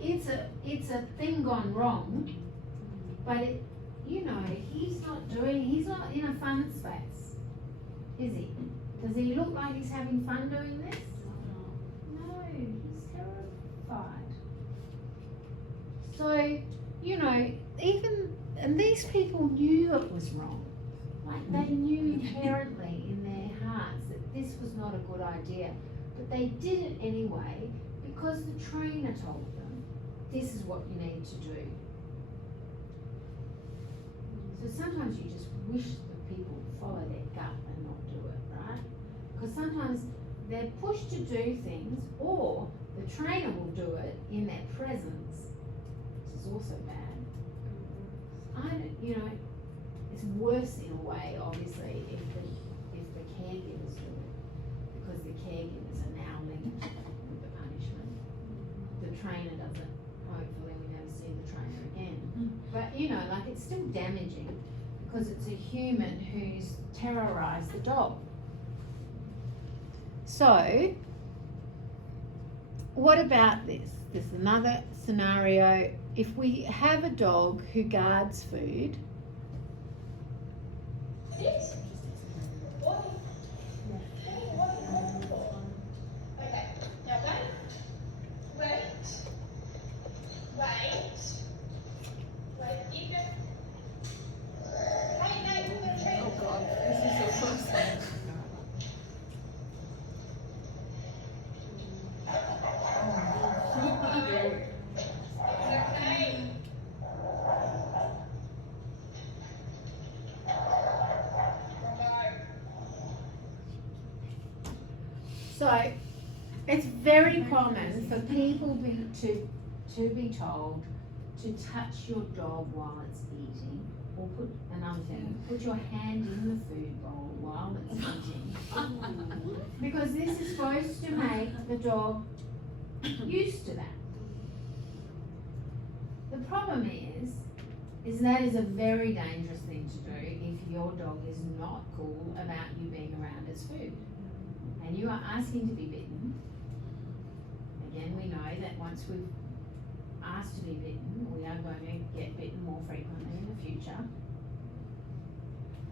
it's a thing gone wrong. But it, you know, he's not in a fun space, is he? Does he look like he's having fun doing this? No, he's terrified. So, you know, and these people knew it was wrong. Like they knew inherently in their hearts that this was not a good idea. But they did it anyway because the trainer told them, this is what you need to do. So sometimes you just wish that people would follow their gut and not do it, right? Because sometimes they're pushed to do things, or the trainer will do it in their presence, which is also bad. It's worse in a way, obviously, if the caregivers do it, because the caregivers are now linked with the punishment. The trainer doesn't. Hopefully, we never see the trainer again. But it's still damaging because it's a human who's terrorized the dog. So, what about this? This is another scenario. If we have a dog who guards food, so it's very common for people to be told to touch your dog while it's eating, or put your hand in the food bowl while it's eating, because this is supposed to make the dog used to that. The problem is is that is a very dangerous thing to do if your dog is not cool about you being around its food. And you are asking to be bitten. Again, we know that once we've asked to be bitten, we are going to get bitten more frequently in the future.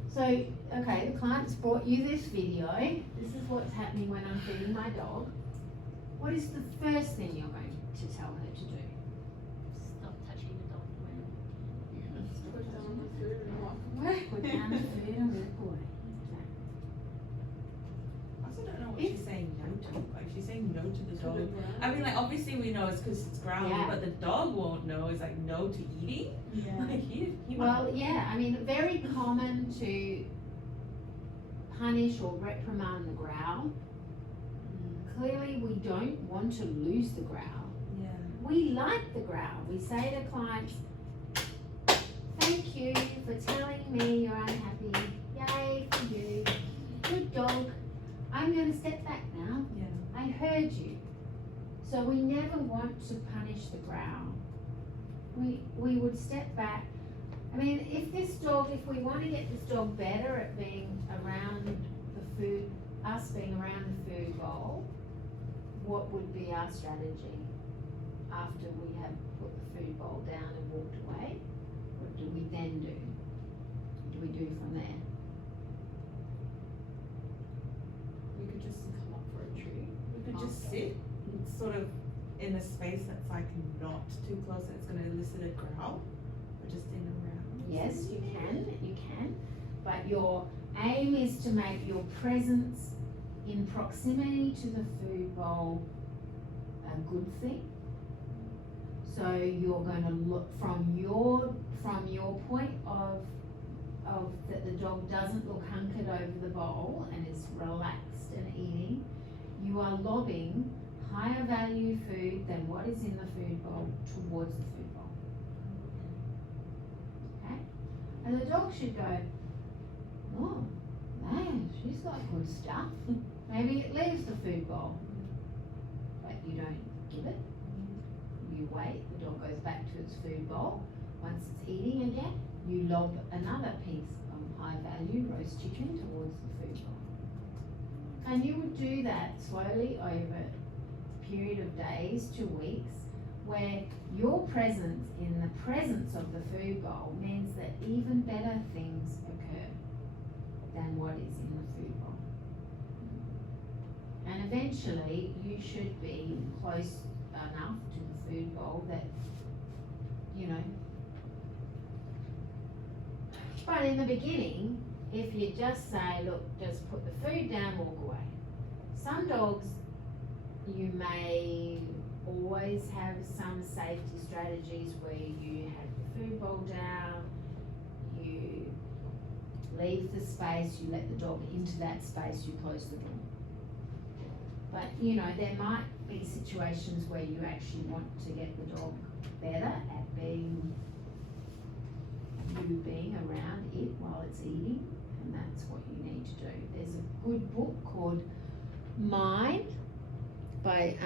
So, okay, the client's brought you this video. This is what's happening when I'm feeding my dog. What is the first thing you're going to tell her to do? Stop touching the dog when Put down the food and walk away. Put down the food and walk away. I also don't know what she's saying no to. Like, she's saying no to the dog. I mean, like, obviously we know it's because it's growling, Yeah. but the dog won't know. It's like no to eating. Yeah. Like, he Well, yeah, I mean, very common to punish or reprimand the growl. Clearly, we don't want to lose the growl. Yeah. We like the growl. We say to clients, thank you for telling me you're unhappy. Yay for you. Good dog. I'm going to step back now. Yeah. I heard you. So we never want to punish the growl. We would step back. I mean, if we want to get this dog better at being around the food, us being around the food bowl, what would be our strategy after we have put the food bowl down and walked away? What do we then do? What do we do from there? We could just come up for a tree. We could just Okay. sit sort of in a space that's like not too close and it's going to elicit a growl, but just in around. Yes, you can, but your aim is to make your presence in proximity to the food bowl a good thing. So you're going to look from your point of that the dog doesn't look hunkered over the bowl and is relaxed and eating. You are lobbing higher value food than what is in the food bowl towards the food bowl. Okay? And the dog should go, oh, man, she's got good stuff. Maybe it leaves the food bowl, but you don't give it. You wait, the dog goes back to its food bowl. Once it's eating again, you lob another piece of high value roast chicken towards the food bowl. And you would do that slowly over a period of days to weeks, where your presence in the presence of the food bowl means that even better things occur than what is in the food bowl. And eventually you should be close enough to the food bowl that, you know. But in the beginning, if you just say, look, just put the food down, walk away. Some dogs, you may always have some safety strategies where you have the food bowl down, you leave the space, you let the dog into that space, you close the door. But, you know, there might be situations where you actually want to get the dog better at being around it while it's eating, and that's what you need to do. There's a good book called Mind by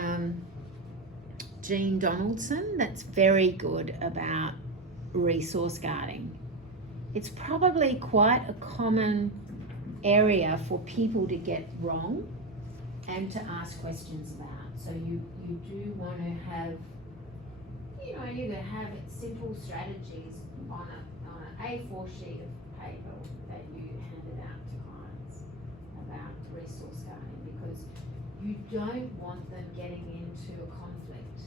Jean Donaldson that's very good about resource guarding. It's probably quite a common area for people to get wrong and to ask questions about. So you do want to have, you know, you can have simple strategies on an A4 sheet of paper that you handed out to clients about resource guarding, because you don't want them getting into a conflict.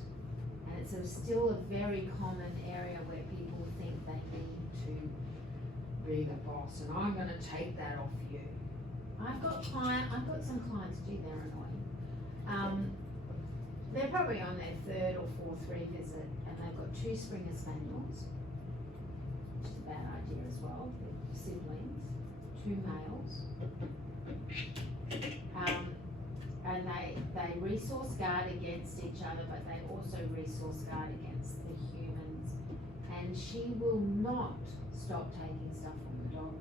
And it's still a very common area where people think they need to be the boss and I'm going to take that off you. I've got some clients, gee, they're annoying. They're probably on their third or fourth revisit and they've got 2 Springer Spaniels, which is a bad idea as well. They're siblings, 2 males. And they resource guard against each other, but they also resource guard against the humans. And she will not stop taking stuff from the dog.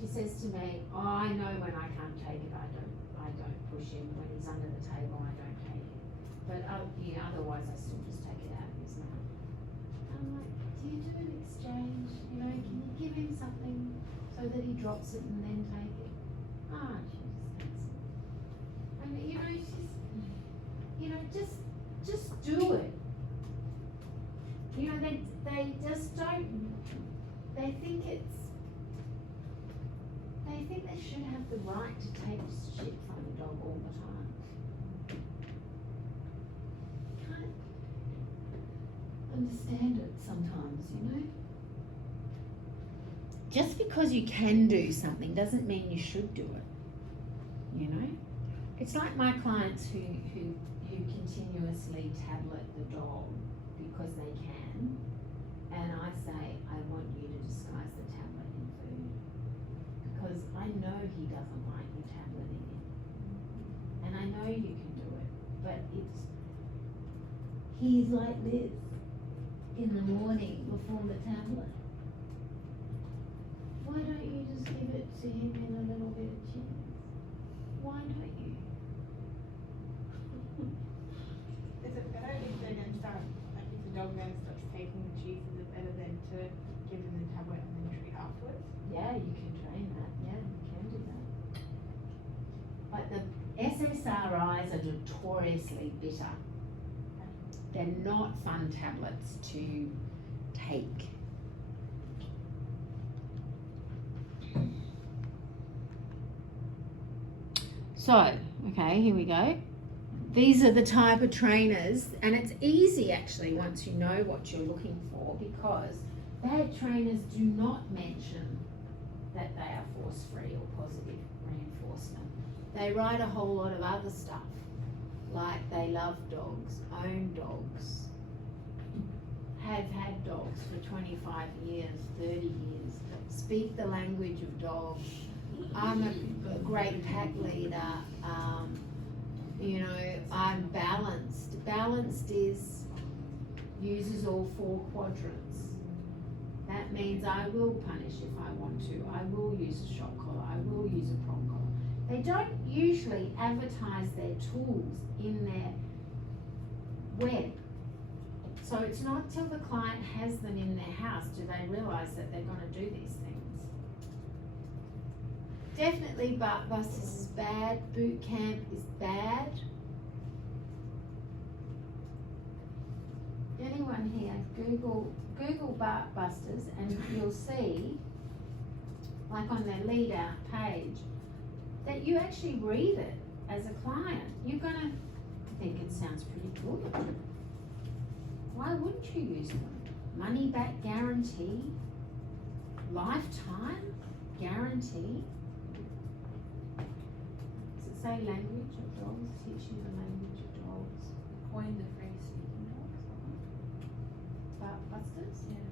She says to me, oh, I know when I can't take it, I don't push him. When he's under the table, I don't take it. But otherwise I still just take it out of his mouth. I'm like, do you do an exchange? You know, can you give him something so that he drops it and then take it? Ah, she's that's it. And you know, just do it. You know, they just don't. They think they should have the right to take shit from the dog all the time. Can't understand it sometimes, you know. Just because you can do something doesn't mean you should do it. You know, it's like my clients who continuously tablet the dog because they can, and I say, I want you to disguise the tablet in food because I know he doesn't like you tableting it, and I know you can do it, but he's like this in the morning before the tablet. Why don't you just give it to him in a little bit of cheese? Why don't you? Is it better if they then start, like if the dog then starts taking the cheese, is it better than to give them the tablet and then treat afterwards? Yeah, you can train that. Yeah, you can do that. But the SSRIs are notoriously bitter. They're not fun tablets to take. So, okay, here we go. These are the type of trainers, and it's easy actually once you know what you're looking for, because bad trainers do not mention that they are force-free or positive reinforcement. They write a whole lot of other stuff, like they love dogs, own dogs, have had dogs for 25 years, 30 years, speak the language of dogs. I'm a great pack leader. You know, I'm balanced. Balanced uses all 4 quadrants. That means I will punish if I want to. I will use a shock collar. I will use a prong collar. They don't usually advertise their tools in their web. So it's not till the client has them in their house do they realise that they're going to do these things. Definitely Bark Busters is bad, boot camp is bad. Anyone here, Google Bark Busters and you'll see, like on their leader page, that you actually read it as a client. You're gonna think it sounds pretty good. Why wouldn't you use them? Money back guarantee, lifetime guarantee. Say language of dogs, teaching the language of dogs. Coined the phrase speaking dogs. Bark Busters? Yeah.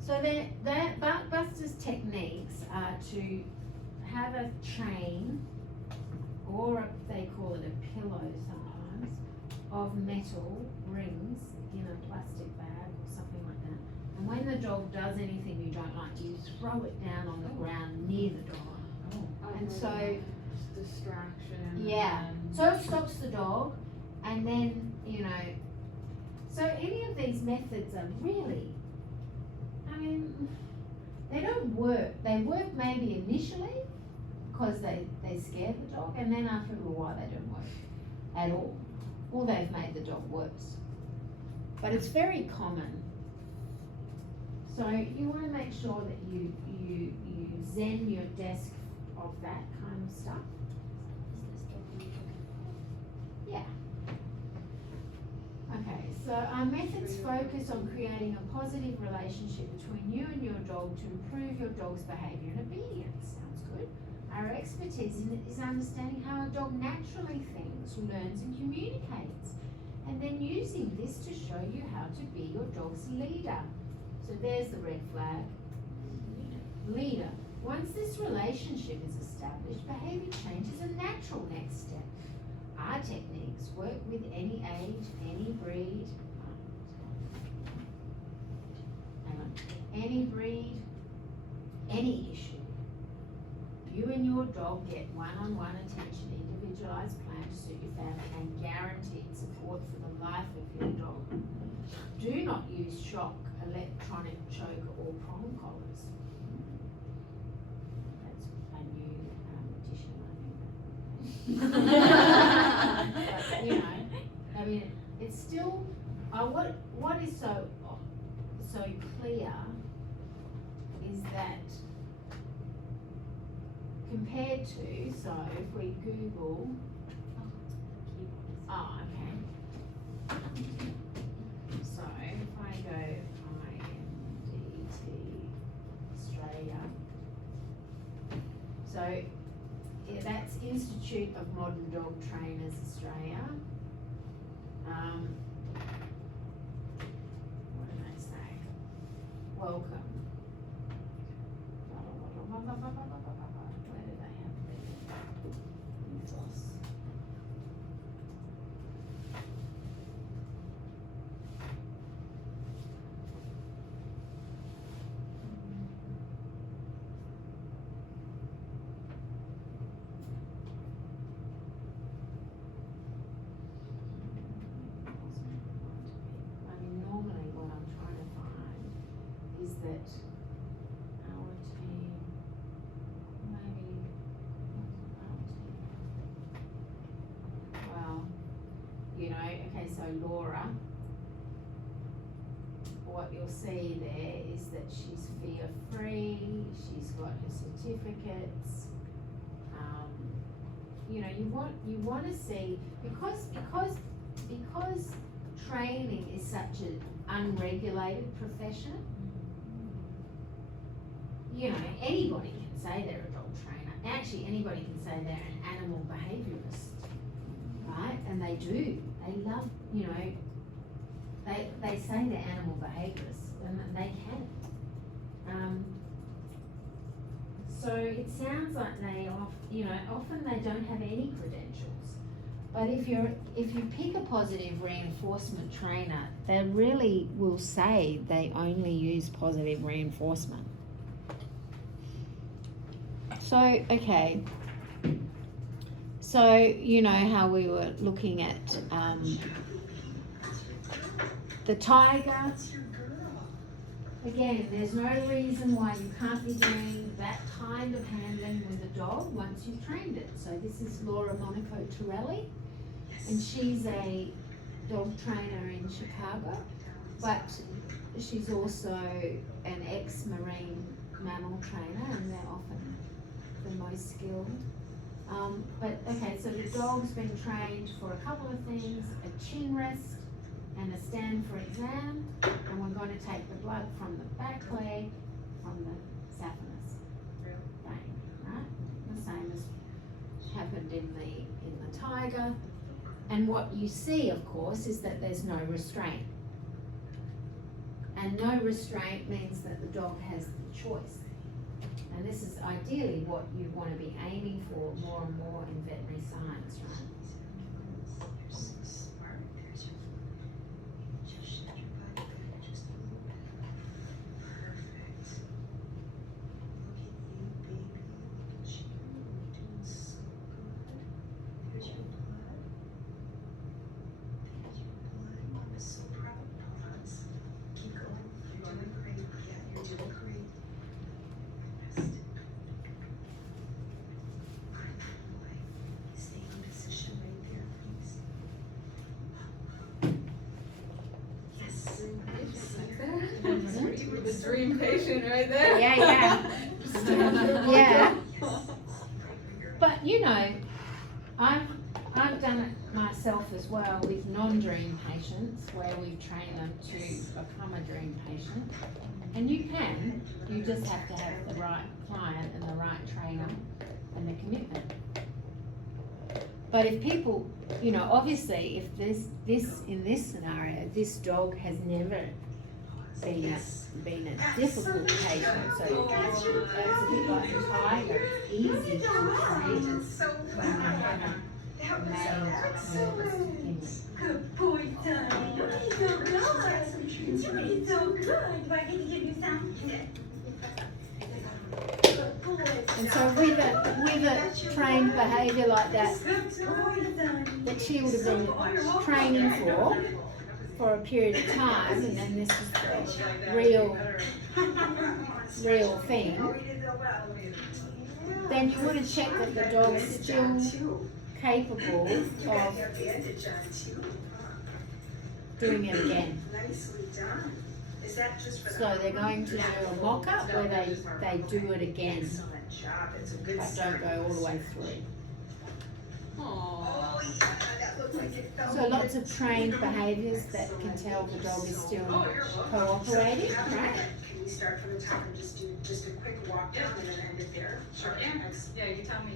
So their Bark Busters techniques are to have a chain, or they call it a pillow sometimes, of metal rings in a plastic bag or something like that. And when the dog does anything you don't like, you throw it down on the ground near the dog. And so, Distraction. yeah, so it stops the dog, and then, you know, so any of these methods are really, I mean, they don't work. They work maybe initially because they scare the dog, and then after a little while they don't work at all, or they've made the dog worse. But it's very common. So you want to make sure that you zen your desk of that kind of stuff. Yeah. Okay, so our methods focus on creating a positive relationship between you and your dog to improve your dog's behaviour and obedience. Sounds good. Our expertise is understanding how a dog naturally thinks, learns and communicates, and then using this to show you how to be your dog's leader. So there's the red flag. Leader. Once this relationship is established, behaviour change is a natural next step. Our techniques work with any age, any breed, any breed, any issue. You and your dog get one-on-one attention, individualised plan to suit your family, and guaranteed support for the life life of your dog. Do not use shock, electronic choke, or prong collars. That's a new addition, I think. But, you know, I mean, it's still, what is so clear is that compared to, so if we Google, oh, okay. So if I go IMDT Australia, so yeah, that's Institute of Modern Dog Trainers Australia. What do they say? Welcome. Where do they have their ethos? I mean, normally what I'm trying to find is that our team, maybe, our team. Well, you know, okay, so Laura, what you'll see there is that she's fear-free, she's got her certificates. You know, you want to see, because training is such an unregulated profession, you know, anybody can say they're a dog trainer. Actually, anybody can say they're an animal behaviourist, right? And they do. They love, you know, they say they're animal behaviourists, and they can. So it sounds like they often they don't have any credentials. But if you pick a positive reinforcement trainer, they really will say they only use positive reinforcement. So, okay. So, you know how we were looking at the tiger. Again, there's no reason why you can't be doing that kind of handling with a dog once you've trained it. So this is Laura Monaco Torelli, and she's a dog trainer in Chicago, but she's also an ex-marine mammal trainer, and they're often the most skilled. But okay, so the dog's been trained for a couple of things: a chin rest and a stand for exam, and we're going to take the blood from the back leg, from the saphenous vein, right? The same as happened in the tiger. And what you see, of course, is that there's no restraint. And no restraint means that the dog has the choice. And this is ideally what you want to be aiming for more and more in veterinary science, right? The dream patient right there. Yeah. Yeah. But you know, I've done it myself as well with non-dream patients where we've trained them to become a dream patient. And you just have to have the right client and the right trainer and the commitment. But if people, you know, obviously if in this scenario, this dog has never been a difficult patient, so it's a bit like a tiger. It's easy to train when they have a male nervous tendency. Good boy, Donnie. He's so good. He's so good. Do I get to give you some? Good boy. And so with a trained behaviour like that that she would have been training for a period of time, and then this is the real thing, then you would have checked that the dog's still capable of doing it again. So they're going to do a mock-up where they do it again, but don't go all the way through. So lots of trained behaviours that can tell the dog is still cooperating, right? Can we start from the top and just do just a quick walk down and then end it there? Sure. Yeah, you tell me.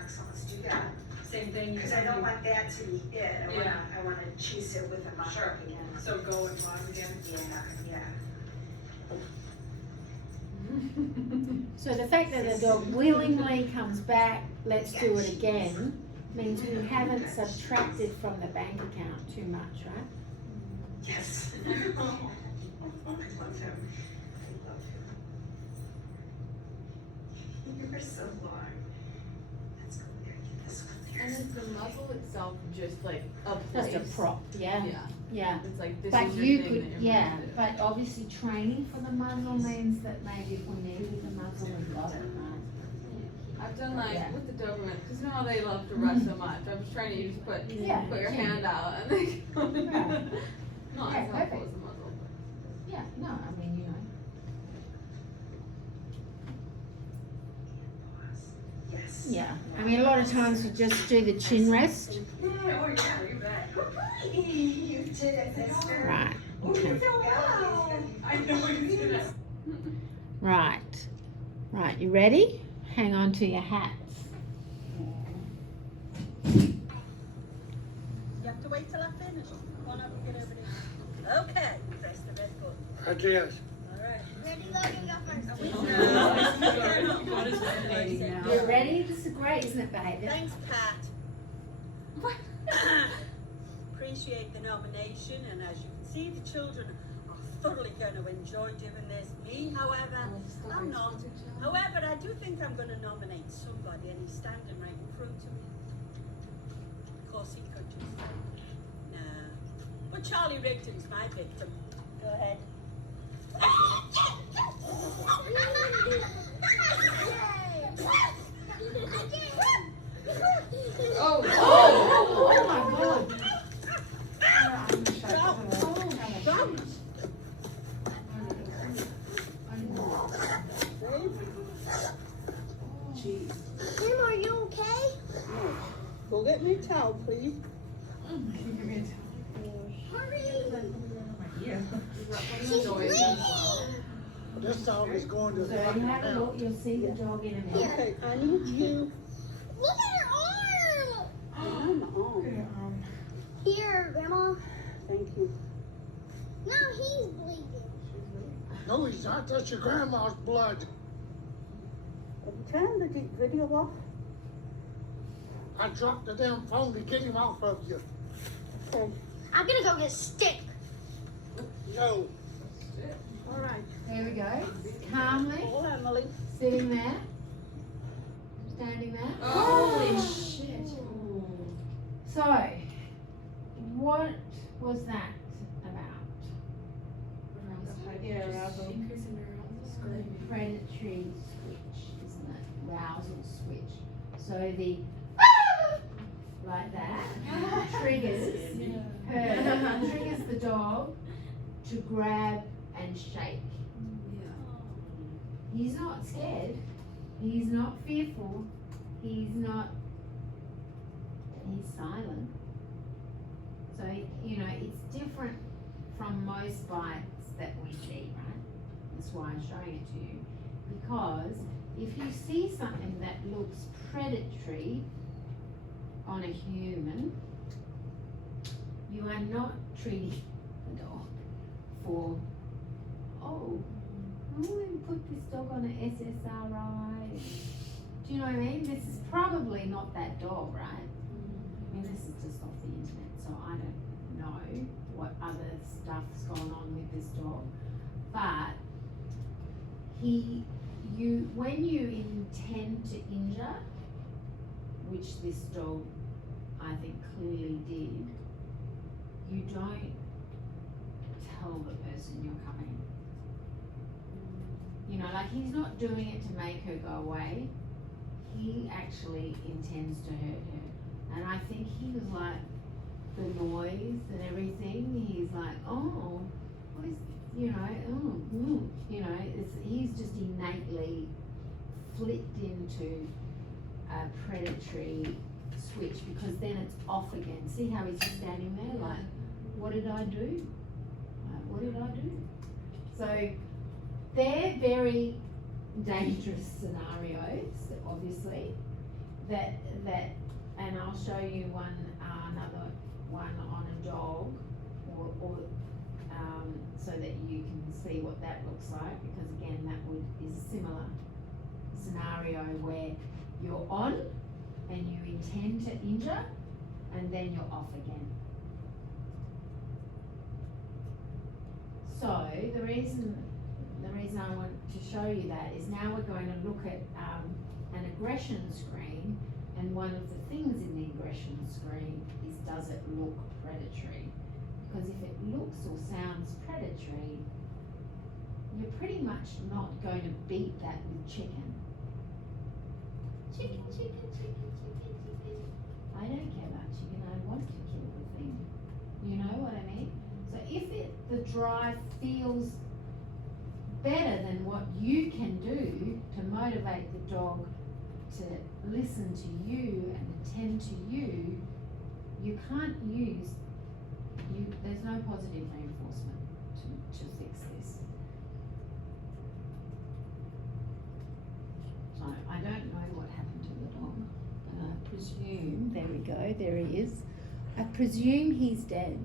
Excellent, let's do that. Same thing. Because I don't want that to be it. I wanna chase it with a mock up again. So go and pause again. Yeah. So the fact that the dog willingly comes back, let's do it again, means we haven't subtracted from the bank account too much, right? Yes. I love him. I love him. You are so long. Let's go there, get this one there. And is the muzzle itself just like a Just a place? prop, yeah, Yeah. yeah. It's like this But is your you thing could, that you're yeah, gonna do. but obviously training for the muzzle means that maybe if we needed the muzzle, we've got it, right? I've done like Yeah. with the Doberman, because you know how they love to rest so much. I was trying to just put Yeah, your yeah. hand out and then go. Right. Not Yeah, as helpful perfect. as the muzzle. Yeah, no, I mean, you know. Yes. Yeah, I mean, a lot of times we just do the chin rest. Yeah, oh yeah, you bet. You did it, sister. Right, Oh, okay. you feel well. I know you did it. Right, right, you ready? Hang on to your hats. You have to wait till I finish. Come on up and get over there. Okay, press the red button. I guess. All right. Ready, Logan, go first. You ready? This is great, isn't it, behaviour? Thanks, Pat. Appreciate the nomination, and as you can see, the children are thoroughly going to enjoy doing this. Me, however, I'm not. However, I do think I'm going to nominate somebody, and he's standing right in front of me. Of course, he could just say, nah. But Charlie Rigdon's my victim. Go ahead. Oh my God. Tim, are you okay? Go get me a towel, please. Hurry. She's This dog is going to So the you fucking have a now. look, you'll see the dog in a minute. Okay, I need you. Look at her arm. Oh, Here, Grandma. thank you. Now he's bleeding. No, he's not. That's your grandma's blood. Have you turned the deep video off? I dropped the damn phone to get him off of you. Okay. I'm gonna go get a stick. No. All right. There we go. Calmly, Oh, Emily. sitting there, standing there. Holy shit. So, what was that about? Yeah, arousal. Predatory switch, isn't it? Arousal switch. So the like that triggers her, triggers the dog to grab and shake. He's not scared. He's not fearful. He's silent. So, you know, it's different from most bites that we see, right? That's why I'm showing it to you. Because if you see something that looks predatory on a human, you are not treating the dog for, oh, I'm going to put this dog on an SSRI. Do you know what I mean? This is probably not that dog, right? I mean, this is just off the internet, so I don't know what other stuff's gone on with this dog. But when you intend to injure, which this dog I think clearly did, you don't tell the person you're coming. You know, like he's not doing it to make her go away. He actually intends to hurt her. And I think he was like, the noise and everything, he's like, oh, what is, you know, you know, he's just innately flipped into a predatory switch, because then it's off again. See how he's just standing there like, what did I do? What did I do? So they're very dangerous scenarios, obviously, that and I'll show you one, another one on a dog, or so that you can see what that looks like, because again, that is a similar scenario where you're on and you intend to injure, and then you're off again. So the reason I want to show you that is now we're going to look at an aggression screen, and one of the things in the aggression screen is, does it look predatory? Because if it looks or sounds predatory, you're pretty much not going to beat that with chicken. Chicken, chicken, chicken, chicken, chicken. I don't care about chicken, I want to kill the thing. You know what I mean? So if the drive feels better than what you can do to motivate the dog to listen to you and attend to you, you can't use, there's no positive reinforcement to fix this. So I don't know what happened to the dog, but I presume, there we go, there he is. I presume he's dead.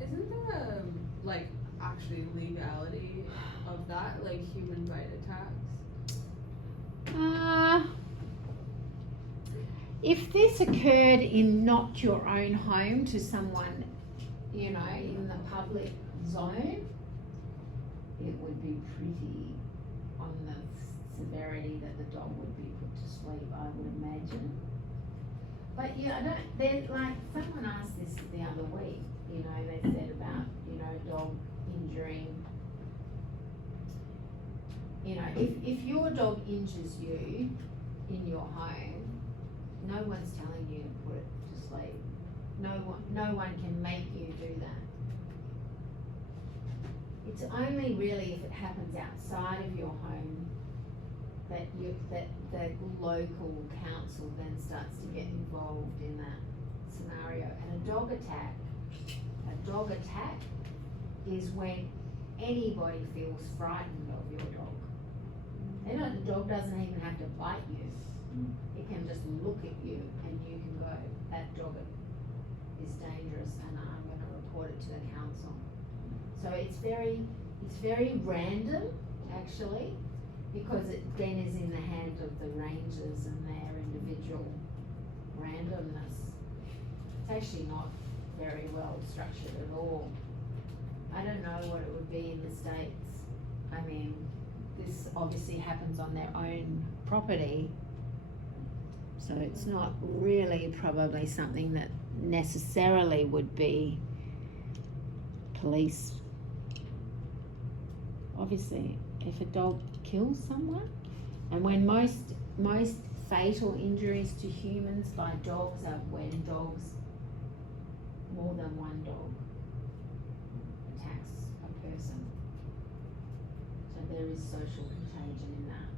Isn't there like actually legality of that, like human bite attacks? If this occurred in not your own home to someone, you know, in the public zone, it would be pretty on the severity that the dog would be put to sleep, I would imagine. But yeah, like, someone asked this the other week, you know, they said about, you know, dog injuring. You know, if your dog injures you in your home, no one's telling you to put it to sleep. No one can make you do that. It's only really if it happens outside of your home that the local council then starts to get involved in that scenario. And a dog attack is when anybody feels frightened of your dog. And the dog doesn't even have to bite you. It can just look at you and you can go, that dog is dangerous and I'm going to report it to the council. So it's very random, actually, because it then is in the hand of the rangers and their individual randomness. It's actually not very well structured at all. I don't know what it would be in the States. I mean, this obviously happens on their own property, so it's not really probably something that necessarily would be police. Obviously, if a dog kills someone, and when most fatal injuries to humans by dogs are when dogs, more than one dog, attacks a person. So there is social contagion in that.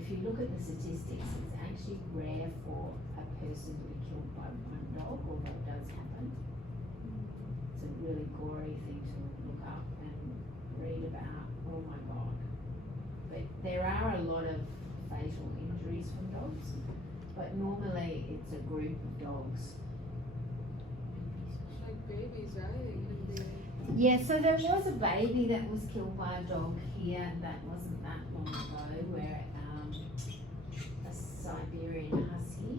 If you look at the statistics, it's actually rare for a person to be killed by one dog, although it does happen. It's a really gory thing to look up and read about. Oh my God. But there are a lot of fatal injuries from dogs, but normally it's a group of dogs. Like babies, right? Yeah, so there was a baby that was killed by a dog here, that wasn't that long ago, where a Siberian Husky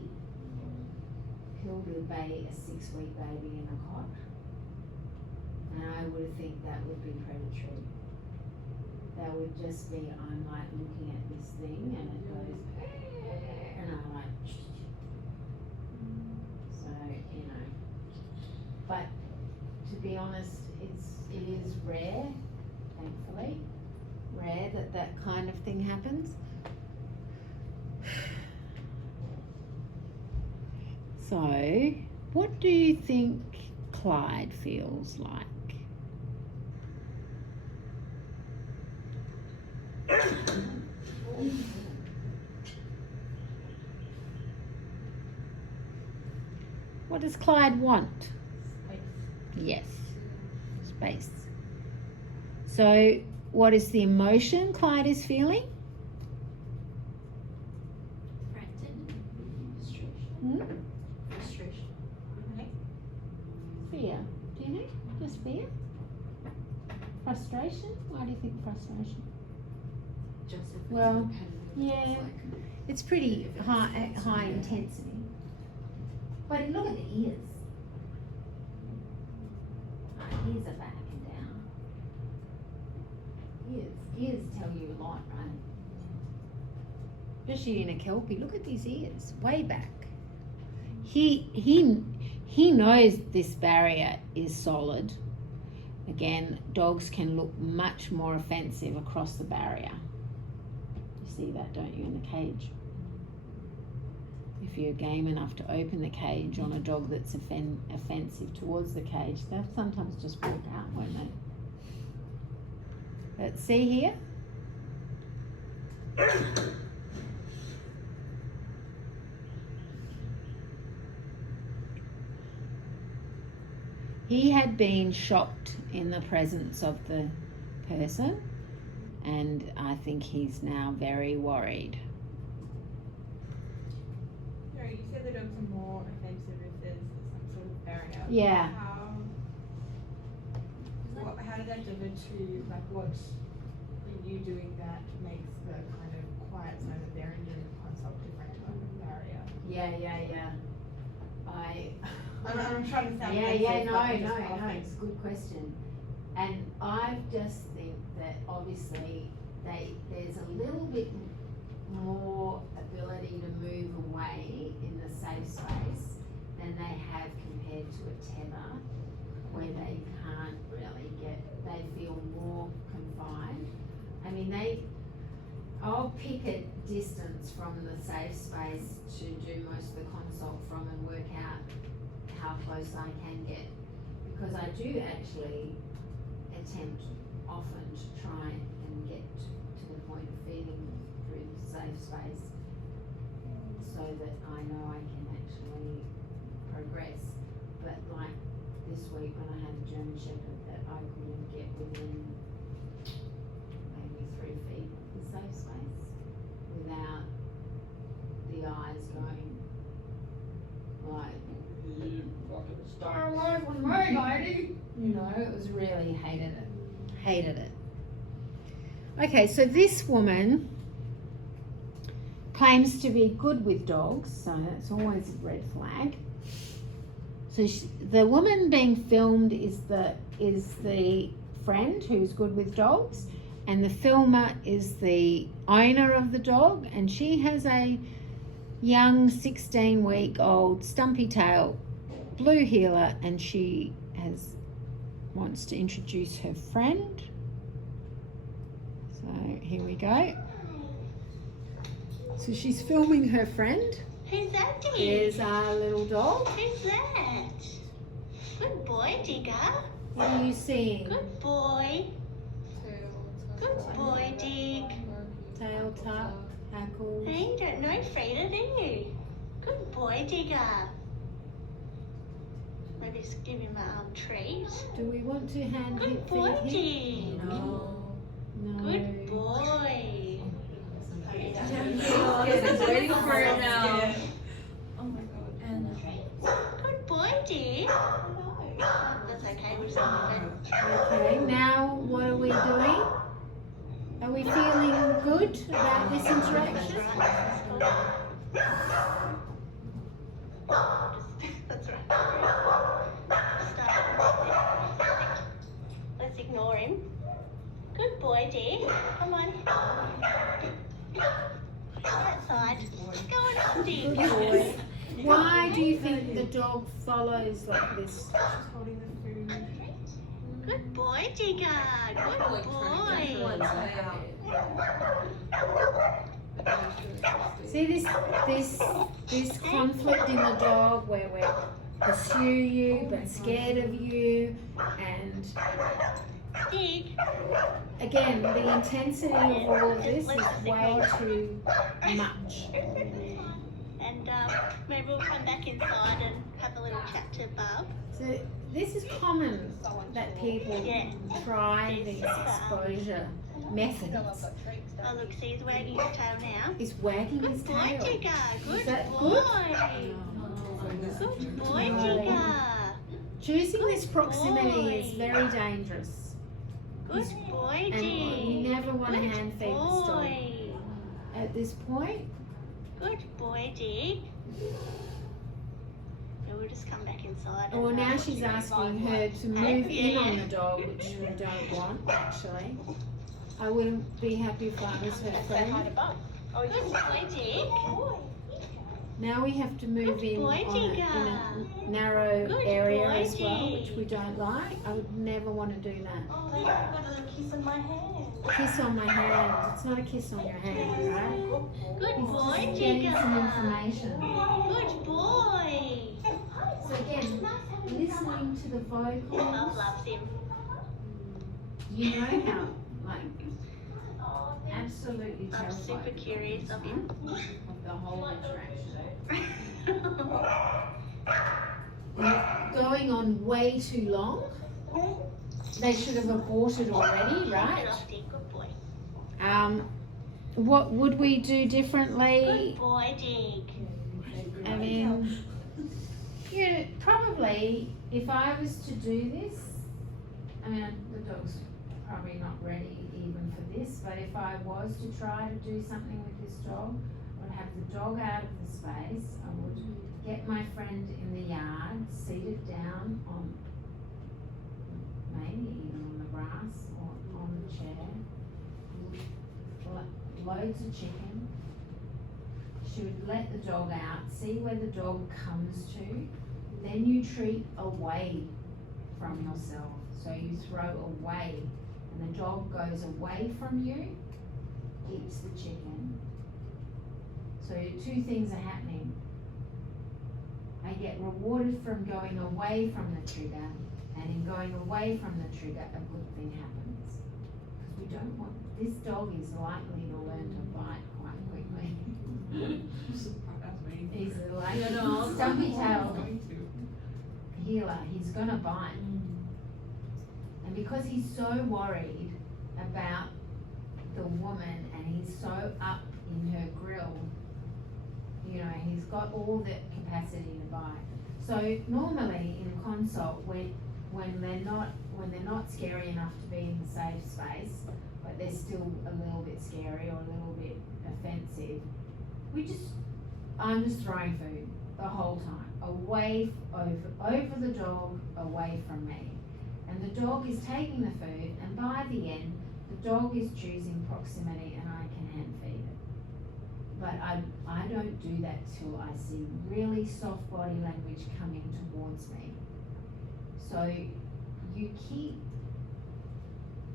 killed a 6-week baby in a cot. And I would think that would be predatory. they would just be, I'm like looking at this thing and it goes, and I'm like, so, you know. But to be honest, it is rare, thankfully, rare that kind of thing happens. So, what do you think Clyde feels like? What does Clyde want? Yes, space. So, what is the emotion Clyde is feeling? Threatened. Hmm? Frustration. Fear. Do you know? Just fear? Frustration? Why do you think frustration? Just if it's Well, repetitive, yeah. it's like, It's pretty high intensity. But look at the ears. Ears are back and down. Ears tell you a lot, right? Especially in a Kelpie. Look at these ears, way back. He knows this barrier is solid. Again, dogs can look much more offensive across the barrier. You see that, don't you, in the cage? If you're game enough to open the cage on a dog that's offensive towards the cage, they'll sometimes just walk out, won't they? But see here? He had been shocked in the presence of the person, and I think he's now very worried. No, you said the dogs are more offensive if there's some sort of barrier. Yeah. How did that differ to, like, what are you doing that makes the kind of quiet zone that they're in the console different to a barrier? Yeah. I'm trying to sound No, offensive, it's a good question. And I just think that obviously there's a little bit more ability to move away in the safe space than they have compared to a tether, where they can't really they feel more confined. I mean, I'll pick a distance from the safe space to do most of the consult from and work out how close I can get, because I do actually attempt often to try and get to the point of feeding through the safe space so that I know I can actually progress. But like this week when I had a German Shepherd that I couldn't get within maybe 3 feet of the safe space without the eyes going like, you fucking stay away from me, lady. You know, it was really hated it. Okay, so this woman claims to be good with dogs, so that's always a red flag. So the woman being filmed is the friend who's good with dogs, and the filmer is the owner of the dog, and she has a young 16-week-old stumpy tail blue heeler, and she wants to introduce her friend. So here we go. So she's filming her friend. Who's that, Digger? There's our little dog. Who's that? Good boy, Digger. What are you seeing? Good boy. Good boy, Dig. Tail tuck, hackles. Hey, you don't know Frida, do you? Good boy, Digger. I just give him a treat. Do we want to hand Good feed boy, him? Dig. No. Good boy. It's waiting for it now. Oh my god. Good boy, Dig. That's okay, we'll just have Okay, now what are we doing? Are we feeling good about this interaction? That's right. Let's ignore him. Good boy, Dig. What's going on, Dick? Good boy. Why do you think the dog follows like this? She's holding the food. Good boy, Digger. Good boy. See this conflict in the dog where we pursue you but scared of you, and Dig. again the intensity of all of this is way too much. And maybe we'll come back inside and have a little chat to Bub. So this is common that people Yeah. try these exposure methods. Oh, look, see, he's wagging his tail now. Is wagging his Good boy, tail. Digger. Good that boy. good? Good boy, No. Digger. Choosing this proximity is very dangerous, Good boy, and you Dig. never want to Good hand feed this dog. boy. At this point, Good boy, Dig. Yeah, we'll just come back inside. well and, now she's asking her to move in on the dog, which we don't want actually. I wouldn't be happy if I was her friend. Good boy, Dig. Now we have to move in boy, in Digger. a narrow Good area boy, as well, Dig. which we don't like. I would never want to do that. Oh, I got a little kiss on my hand. Kiss on my hand. It's not a kiss on your hand, right? Good boy, Just getting some Digger. information. Good boy. So again, listening to the Bub vocals, loves him. you know how, like, absolutely I'm super terrified curious of him. of the whole interaction. Going on way too long. They should have aborted already, Get right? off, Dig. Good boy. What would we do differently? Good boy, Dig. I mean, yeah, probably if I was to do this, I mean, the dog's probably not ready even for this, but if I was to try to do something with this dog, I would have the dog out of the space. I would get my friend in the yard, seated down on, maybe even on the grass or on the chair, loads of chicken. She would let the dog out, see where the dog comes to, then you treat away from yourself. So you throw away, and the dog goes away from you, eats the chicken. So two things are happening. I get rewarded from going away from the trigger, and in going away from the trigger, a good thing happens. Because we don't want, this dog is likely to learn to bite quite quickly. He's like stumpy tail healer, he's gonna bite. And because he's so worried about the woman and he's so up in her grill, you know, he's got all the capacity to bite. So normally in consult, when they're not scary enough to be in the safe space, but they're still a little bit scary or a little bit offensive, I'm just throwing food the whole time, away, over the dog, away from me. And the dog is taking the food, and by the end, the dog is choosing proximity and I can hand feed it. But I don't do that till I see really soft body language coming towards me. So you keep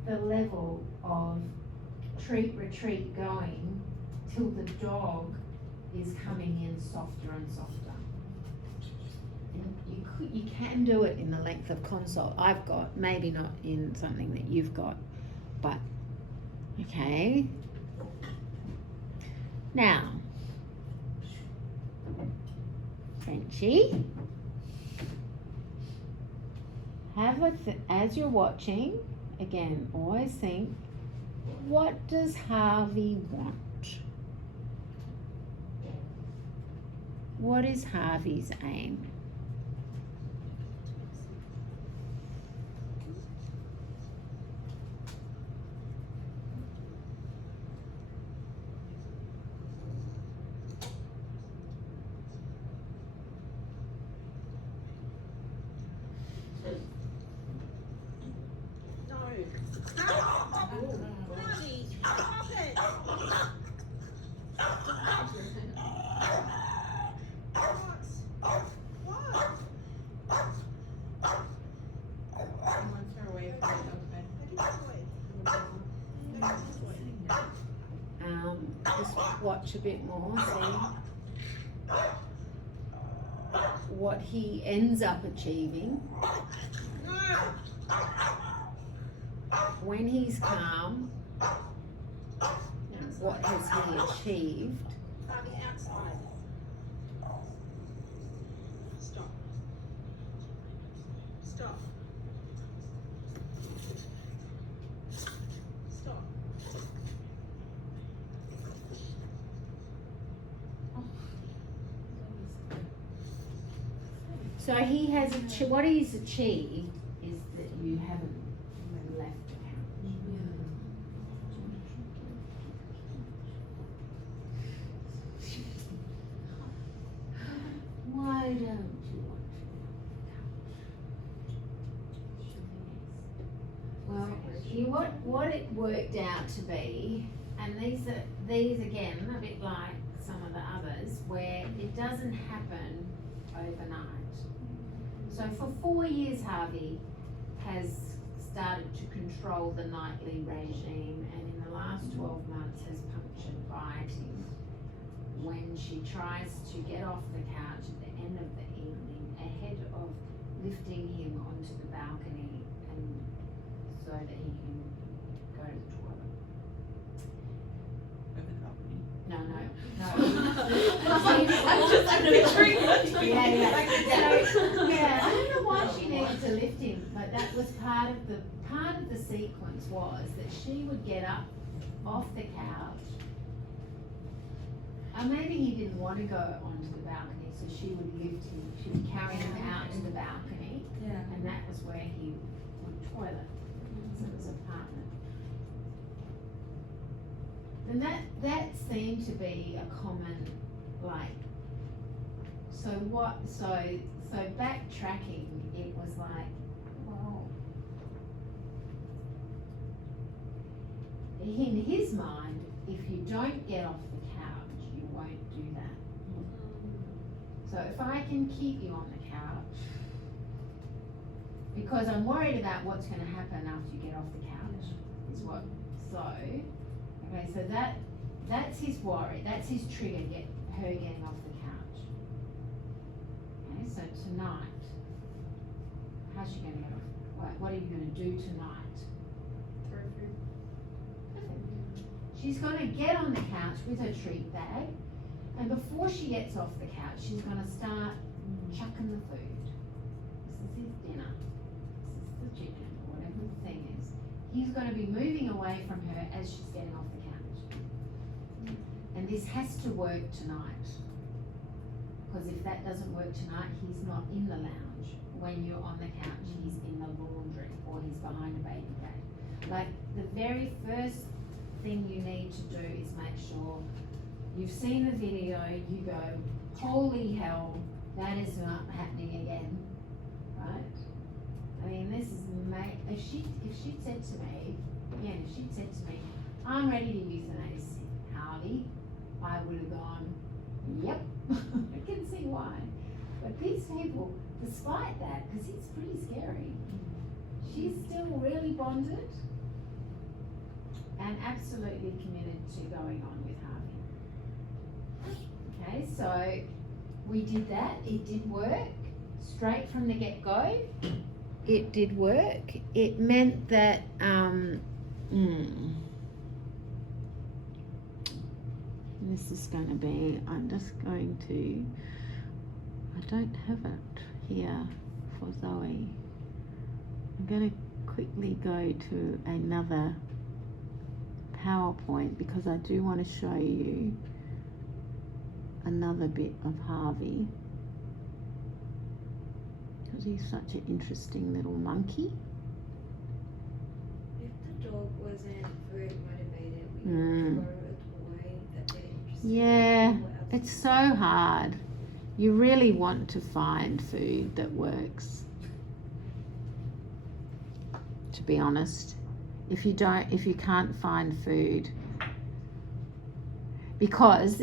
the level of treat retreat going till the dog is coming in softer and softer. And you can do it in the length of consult I've got, maybe not in something that you've got, but okay. Now, Frenchie, as you're watching, again, always think, what does Harvey want? What is Harvey's aim? watch a bit more, see what he ends up achieving. When he's calm, what has he achieved? Harvey, outside. Stop. Stop. Stop. So he has, what he's achieved is that you haven't left the couch. Why don't you want to? Well, what it worked out to be, and these again, a bit like some of the others, where it doesn't happen overnight. So for 4 years, Harvey has started to control the nightly regime, and in the last 12 months has punctured biting when she tries to get off the couch at the end of the evening ahead of lifting him onto the balcony and so that he can go to the toilet. With the company. No. I'm picturing Yeah, I don't know why she needed to lift him, but that was part of the sequence was that she would get up off the couch. Maybe he didn't want to go onto the balcony, so she would lift him. She would carry him out to the balcony, Yeah. and that was where he would toilet. So it was a partner. And that seemed to be a common, like, so backtracking, it was like, well, in his mind, if you don't get off the couch, you won't do that. So if I can keep you on the couch, because I'm worried about what's going to happen after you get off the couch, is what, okay, so that's his worry, that's his trigger, her getting off the couch. Okay, so tonight, how's she going to get off? What are you going to do tonight? Throw food. She's going to get on the couch with her treat bag, and before she gets off the couch, she's going to start chucking the food. This is his dinner. This is the chicken, or whatever the thing is. He's going to be moving away from her as she's getting off the couch. And this has to work tonight. Because if that doesn't work tonight, he's not in the lounge. When you're on the couch, he's in the laundry, or he's behind a baby bag. Like, the very first thing you need to do is make sure you've seen the video, you go, holy hell, that is not happening again, right? I mean, this is if she'd said to me, I'm ready to euthanize Harvey, I would have gone, yep, I can see why. But these people, despite that, because it's pretty scary, she's still really bonded and absolutely committed to going on with Harvey. Okay, so we did that, it did work, straight from the get-go, it did work. It meant that, this is going to be, I don't have it here for Zoe. I'm going to quickly go to another PowerPoint because I do want to show you another bit of Harvey, because he's such an interesting little monkey. If the dog wasn't very motivated, we would throw a toy that they're interested Yeah, in. What else? it's so hard. You really want to find food that works, to be honest. If you can't find food, because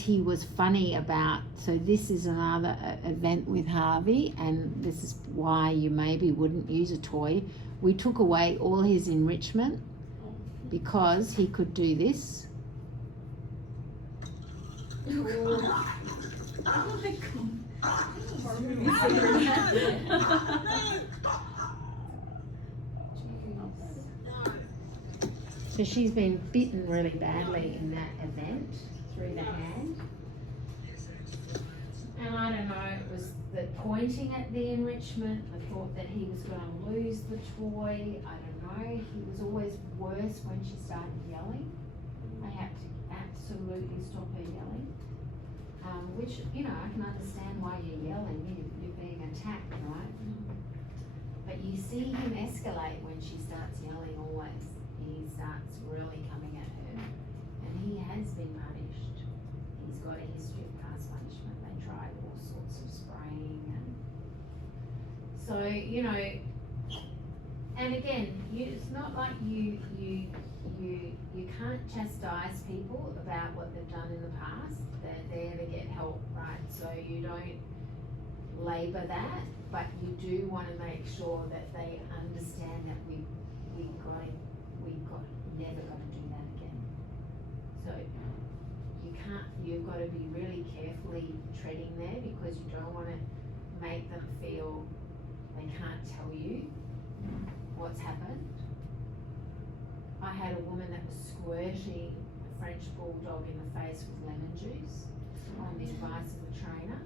he was funny about, so this is another event with Harvey, and this is why you maybe wouldn't use a toy. We took away all his enrichment because he could do this. So she's been bitten really badly in that event through the hand. And I don't know, it was the pointing at the enrichment, the thought that he was going to lose the toy. I don't know. He was always worse when she started yelling. I had to absolutely stop her yelling. Which, you know, I can understand why you're yelling. You're being attacked, right? But you see him escalate when she starts yelling always. He starts really coming at her. And he has been punished. He's got a history of past punishment. They tried all sorts of spraying and so, you know, and again, it's not like you can't chastise people about what they've done in the past. They're there to get help, right? So you don't labour that, but you do want to make sure that they understand that we never got to do that again. So you've got to be really carefully treading there because you don't want to make them feel they can't tell you what's happened. I had a woman that was squirting a French bulldog in the face with lemon juice on the advice of the trainer.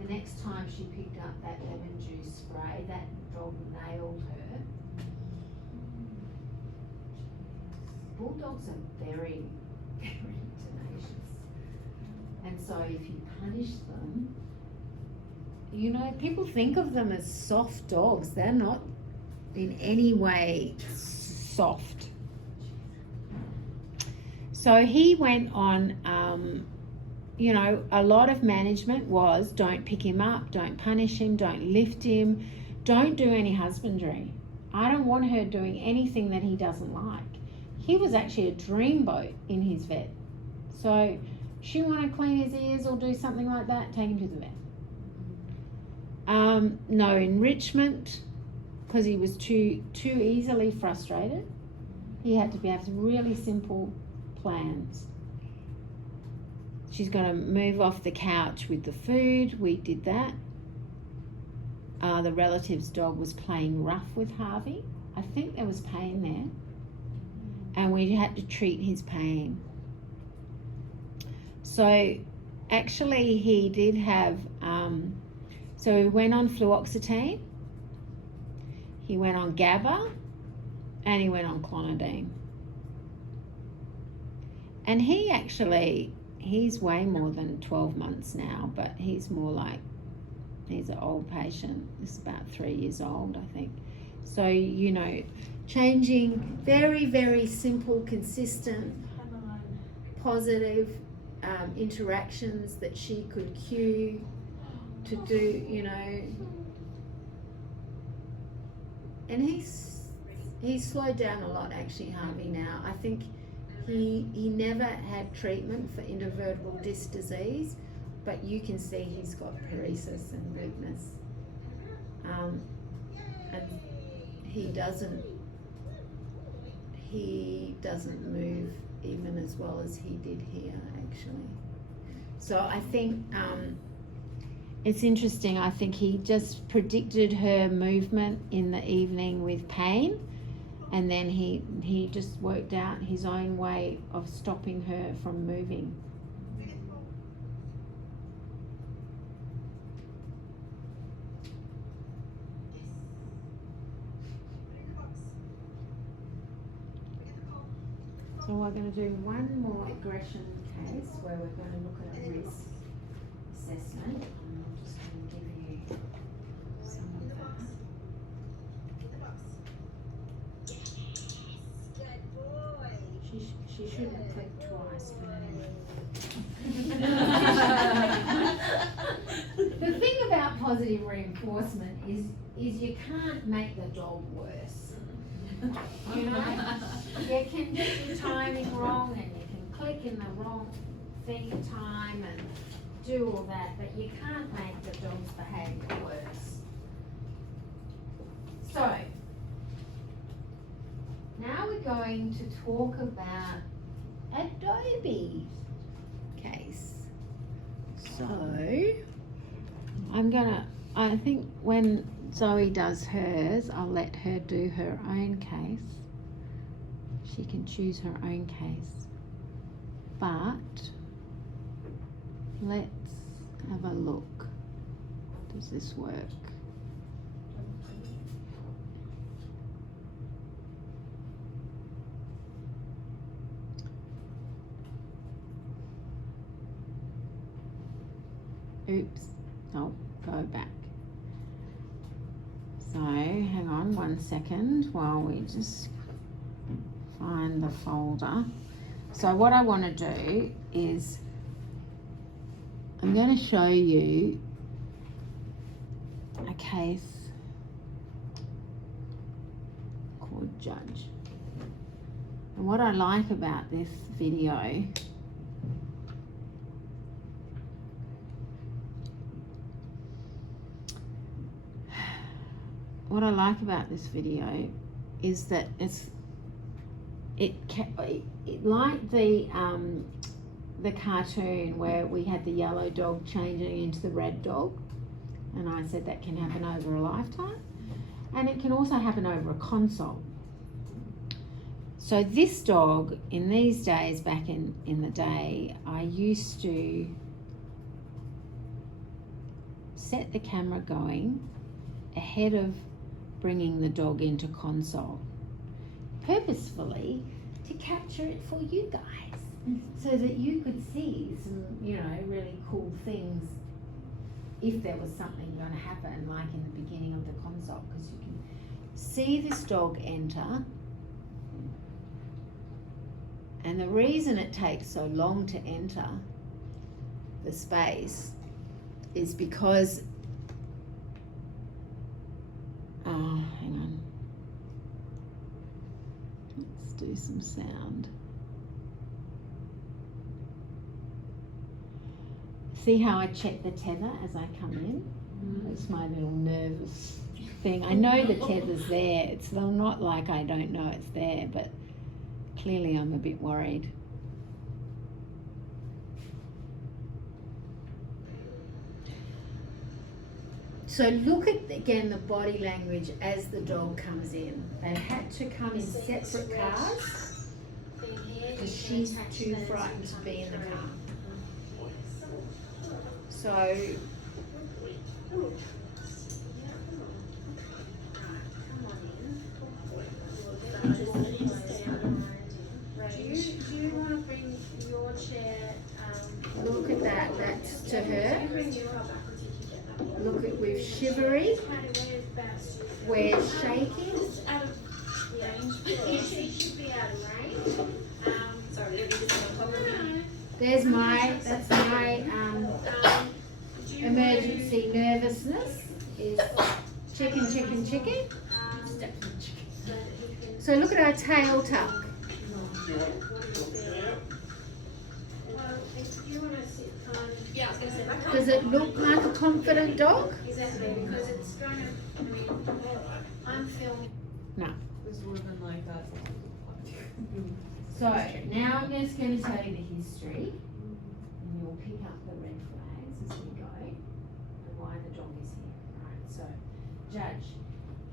The next time she picked up that lemon juice spray, that dog nailed her. Bulldogs are very, very tenacious. And so if you punish them, you know, people think of them as soft dogs. They're not in any way soft. So he went on, you know, a lot of management was don't pick him up, don't punish him, don't lift him, don't do any husbandry. I don't want her doing anything that he doesn't like. He was actually a dreamboat in his vet. So she want to clean his ears or do something like that, take him to the vet. No enrichment, because he was too easily frustrated. He had to have really simple plans. She's going to move off the couch with the food. We did that. The relative's dog was playing rough with Harvey. I think there was pain there. And we had to treat his pain. So actually he did have, so he went on fluoxetine, he went on GABA, and he went on clonidine. And he actually, he's way more than 12 months now, but he's more like, he's an old patient. He's about 3 years old, I think. So, you know, changing very, very simple, consistent, positive interactions that she could cue to do, you know. And he's slowed down a lot, actually, Harvey, now. I think he never had treatment for intervertebral disc disease, but you can see he's got paresis and weakness. And he doesn't move even as well as he did here, actually. So I think it's interesting. I think he just predicted her movement in the evening with pain, and then he just worked out his own way of stopping her from moving. So we're going to do one more aggression case where we're going to look at a risk assessment. And I'm just going to give you some of that. Good boy. She shouldn't click twice, but anyway. The thing about positive reinforcement is you can't make the dog worse. You know, you can get your timing wrong and you can click in the wrong thing time and do all that, but you can't make the dog's behaviour worse. So, now we're going to talk about Adobe case. So, I think when Zoe does hers, I'll let her do her own case. She can choose her own case. But, let's have a look. Does this work? Oops. Oh, go back. So, hang on 1 second while we just find the folder. So what I want to do is I'm going to show you a case called Judge. And what I like about this video is that it like the cartoon where we had the yellow dog changing into the red dog, and I said that can happen over a lifetime, and it can also happen over a consult. So this dog, in these days, back in the day, I used to set the camera going ahead of bringing the dog into consult, purposefully to capture it for you guys, so that you could see some, really cool things if there was something going to happen, like in the beginning of the consult, because you can see this dog enter. And the reason it takes so long to enter the space is because, hang on. Let's do some sound. See how I check the tether as I come in? It's my little nervous thing. I know the tether's there. It's not like I don't know it's there, but clearly I'm a bit worried. So look at, again, the body language as the dog comes in. They had to come in separate cars because she's too frightened to be in the car. So, do you want to bring your chair? Look at that. That's to her. Look at, with shivery. We're shaking. She should be out of range. That's my emergency nervousness is chicken. So look at our tail tuck. Does it look like a confident dog? Exactly, because it's going to, I'm filming. No. It's more than like that. So now I'm just going to tell you the history, and you'll pick up the red flags as we go, and why the dog is here. Right. So, Judge,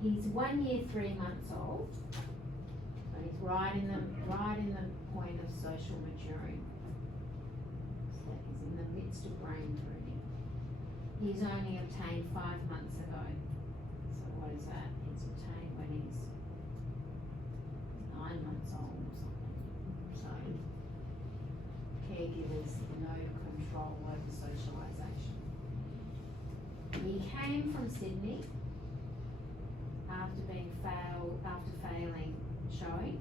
he's 1 year 3 months old, but he's right in the point of social maturing. So he's in the midst of brain pruning. He's only obtained 5 months ago. So what is that? He's obtained when he's 9 months old or something. So caregivers, no control over socialisation. He came from Sydney after failing showing.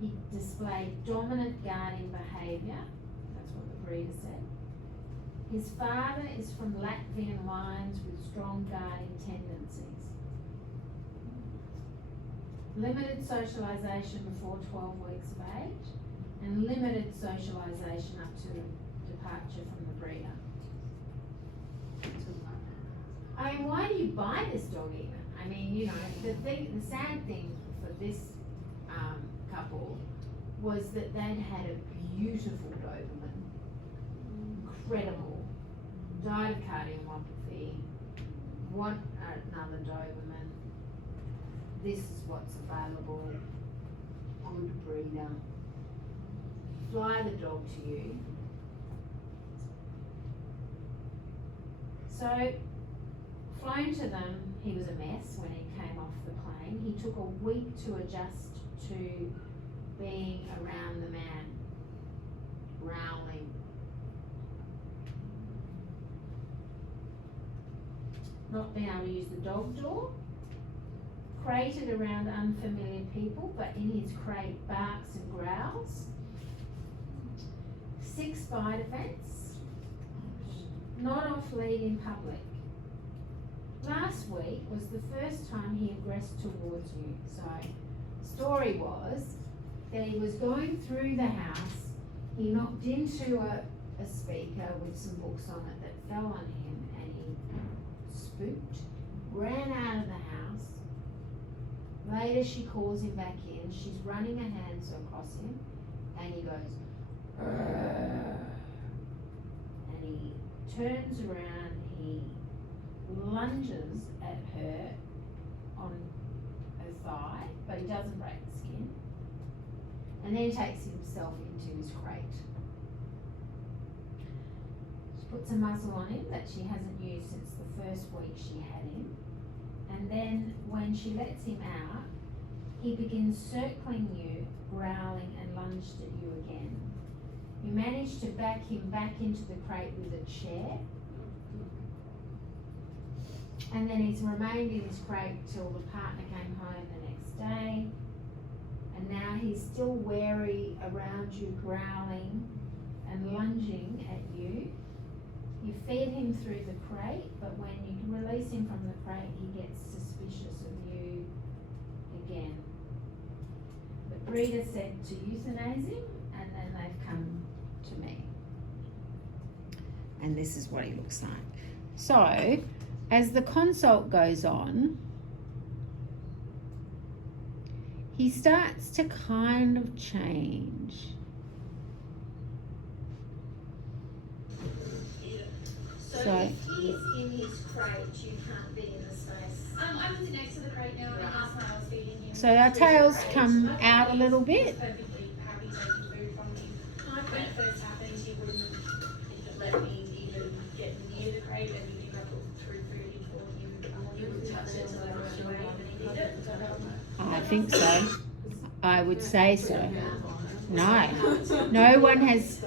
He displayed dominant guardian behaviour. That's what the breeder said. His father is from Latvian lines with strong guardian tendencies. Limited socialisation before 12 weeks of age, and limited socialisation up to departure from the breeder. I mean, why do you buy this dog even? I mean, the sad thing for this couple was that they'd had a beautiful Doberman, incredible. died of cardiomyopathy, want another Doberman, this is what's available, good breeder, fly the dog to you. So, flown to them, he was a mess when he came off the plane. He took a week to adjust to being around the man, growling. Not being able to use the dog door. Crated around unfamiliar people, but in his crate barks and growls. 6 bite events. Not off lead in public. Last week was the first time he aggressed towards you. So, story was that he was going through the house, he knocked into a speaker with some books on it that fell on him, and he spooked, ran out of the house. Later she calls him back in, she's running her hands across him, and he goes, "Argh." And he turns around, he lunges at her on her thigh, but he doesn't break the skin, and then takes himself into his crate. She puts a muzzle on him that she hasn't used since the first week she had him, and then when she lets him out, he begins circling you, growling, and lunged at you again. You managed to back him back into the crate with a chair, and then he's remained in his crate till the partner came home the next day, and now he's still wary around you, growling and lunging at you. You feed him through the crate, but when you release him from the crate, he gets suspicious of you again. The breeder said to euthanize him, and then they've come to me. And this is what he looks like. So, as the consult goes on, he starts to kind of change. So if he's in his crate, you can't be in the space. I'm sitting next to the crate now, and last night I was feeding him. So our tails come out a little bit. Perfectly happy taking food from him. When it first happened, he wouldn't let me even get near the crate, and you think I put through food in for him. He wouldn't touch it until I rushed away, and then he did it. I think so. I would say so. No. No one has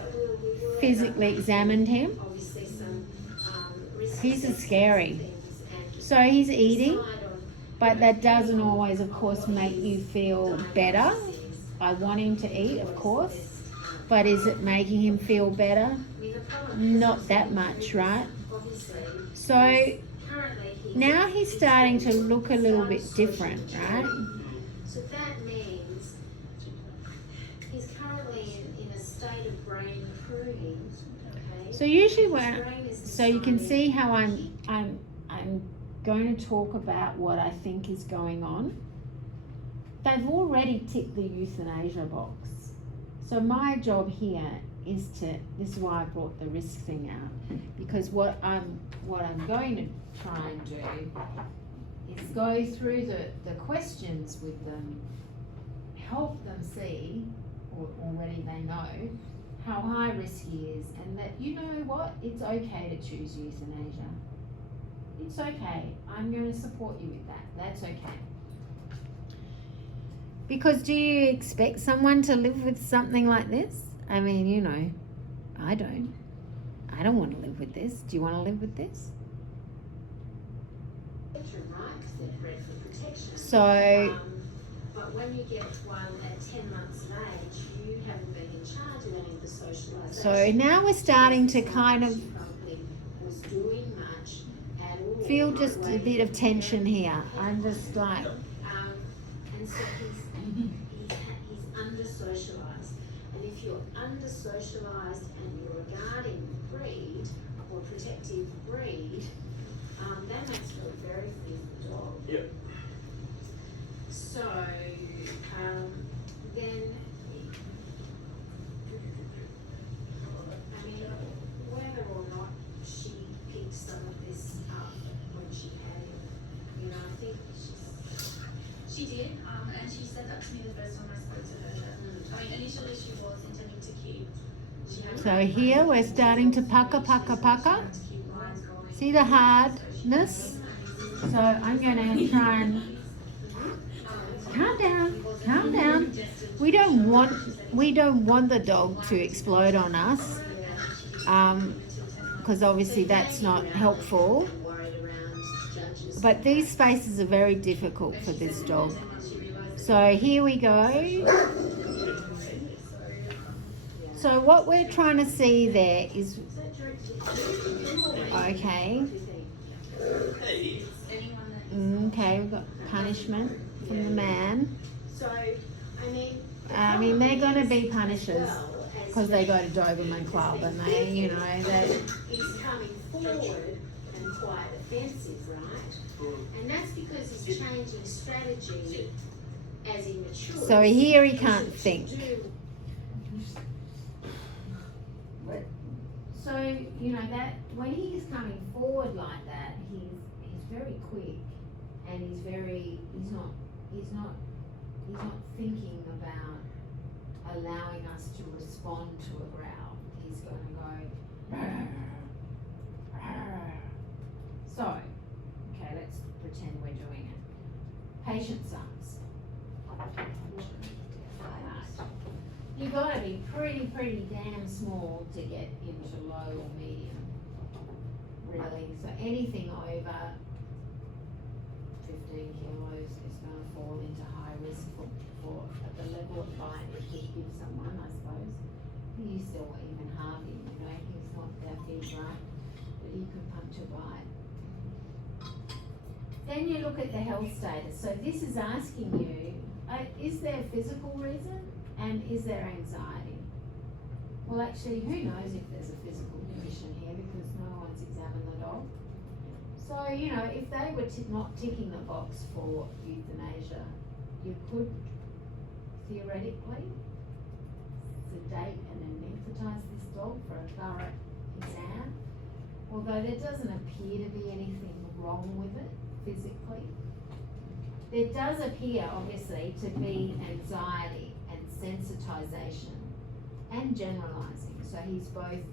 physically examined him. Obviously some risk He's assessments scary. and things, and So he's eating, decide on but that doesn't always, of course, make you feel better. I want him to eat, of course, but is it making him feel better? Not that much, right? obviously So currently now he's starting to look a little bit different, right? So that means he's currently in a state of brain pruning. Okay. So usually His when, brain is so you can deciding- see how I'm going to talk about what I think is going on. They've already ticked the euthanasia box. So my job here is to, this is why I brought the risk thing out, because what I'm going to try and do is go through the questions with them, help them see, or already they know, how high risk he is, and that, you know what, it's okay to choose euthanasia. It's okay. I'm going to support you with that. That's okay. Because do you expect someone to live with something like this? I mean, you know, I don't. I don't want to live with this. Do you want to live with this? Right, 'cause they're bred for protection. So, But when you get one at 10 months of age, you haven't been in charge of any of the socialisation. so now we're starting to kind of She probably was doing much at all. feel just a bit of tension here. I'm just like, And so he's under-socialised. And if you're under-socialised and you're a guarding breed or protective breed, that makes for a very fearful dog. Yeah. So, then, I mean, whether or not she So here we're starting to pucker. See the hardness? So I'm going to try and calm down. We don't want the dog to explode on us, because obviously that's not helpful. But these spaces are very difficult for this dog. So here we go. So what we're trying to see there is, okay, we've got punishment from the man. So, I mean, they're going to be punishers because they go to Doberman Club and they, you know, they. he's coming forward and quite offensive, right? And that's because he's changing strategy as he matures. So here he can't think. So, you know, that when he's coming forward like that, he's very quick and he's not thinking about allowing us to respond to a growl. He's gonna go "Rrr, rrr." So, okay, let's pretend we're doing it. Patient sons. You've got to be pretty damn small to get into low or medium, really. So anything over 15 kilos is going to fall into high risk for at the level of bite it could give someone, I suppose. He's still even halving, you know, he's not that big, right? But he could punch a bite. Then you look at the health status. So this is asking you, is there a physical reason? And is there anxiety? Well, actually, who knows if there's a physical condition here because no one's examined the dog. So, you know, if they were not ticking the box for euthanasia, you could theoretically sedate and anesthetize this dog for a thorough exam, although there doesn't appear to be anything wrong with it physically. There does appear, obviously, to be anxiety and sensitization and generalizing. So he's both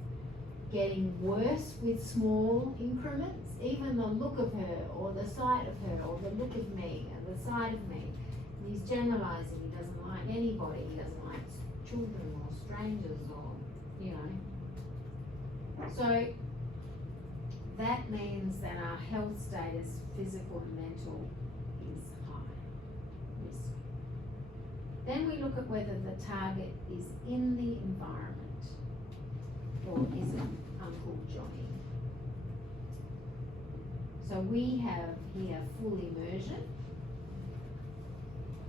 getting worse with small increments, even the look of her or the sight of her or the look of me and the sight of me. And he's generalizing. He doesn't like anybody. He doesn't like children or strangers or, you know. So that means that our health status, physical and mental, is high risk. Then we look at whether the target is in the environment or is it Uncle Johnny. So we have here full immersion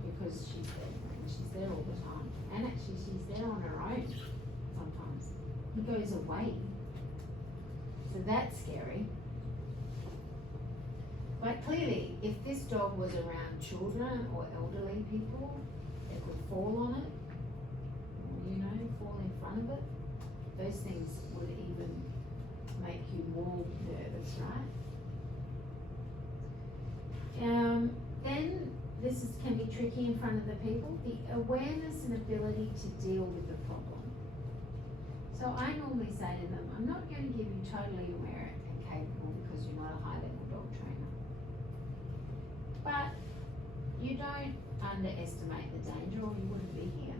because she's there and she's there all the time. And actually she's there on her own sometimes. He goes away. So that's scary. But clearly, if this dog was around children or elderly people, they could fall on it, or, you know, fall in front of it. Those things would even make you more nervous, right? Then this can be tricky in front of the people. The awareness and ability to deal with the problem. So I normally say to them, I'm not going to give you totally aware and capable because you're not a high-level dog trainer. But you don't underestimate the danger or you wouldn't be here.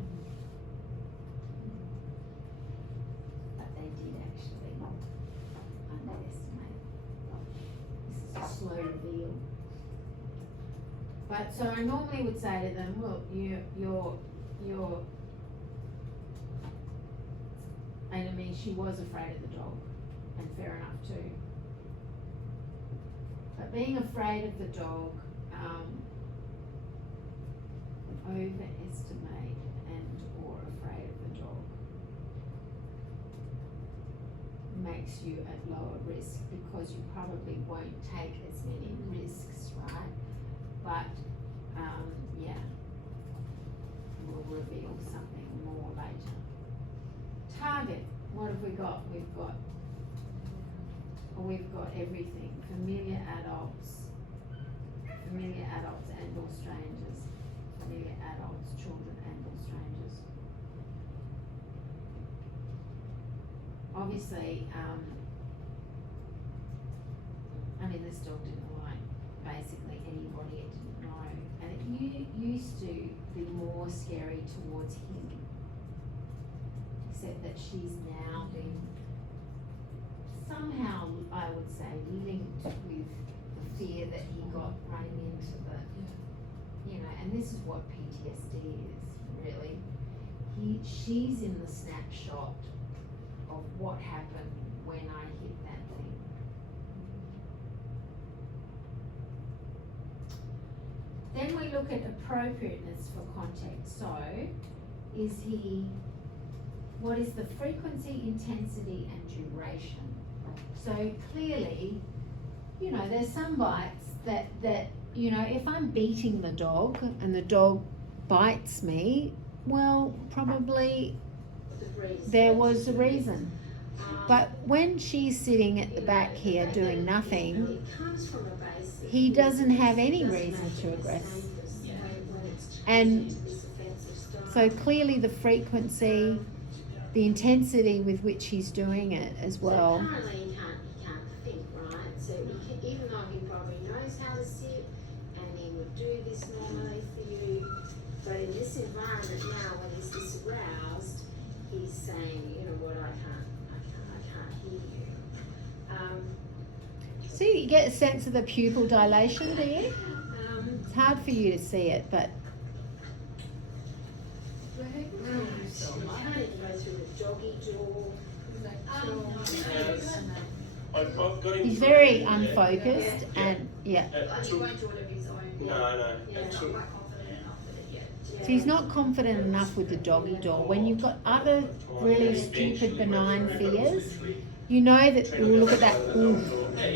But they did actually underestimate. This is a slow reveal. But so I normally would say to them, look, you're and I mean, she was afraid of the dog, and fair enough too. But being afraid of the dog, overestimate and or afraid of the dog makes you at lower risk because you probably won't take as many risks, right? But, yeah, we'll reveal something more later. Target, what have we got? We've got everything. Familiar adults and or strangers. Familiar adults, children and or strangers. obviously, I mean, this dog didn't like basically anybody it didn't know, and it used to be more scary towards him, except that she's now been somehow, I would say, linked with the fear that he got running into the, you know, and this is what PTSD is, really. She's in the snapshot of what happened when I hit that thing. Then we look at appropriateness for context. So, what is the frequency, intensity, and duration? So clearly, you know, there's some bites that, you know, if I'm beating the dog and the dog bites me, well, probably there was a reason. But when she's sitting at the back here doing nothing, he doesn't have any reason to aggress. And so clearly the frequency, the intensity with which he's doing it as well. So currently he can't think, right? So even though he probably knows how to sit and he would do this normally for you, but in this environment now when he's this aroused, he's saying, you know what, I can't hear you. See, you get a sense of the pupil dilation, do you? It's hard for you to see it, but I can't even go through the doggy jaw. I've got him. he's very unfocused and yeah. He won't do it of his own. No. Yeah. It took- Quite confident enough with it yet. So he's not confident enough with the doggy door. When you've got other really stupid, benign fears, you know that we'll look at that. Ooh. Yeah,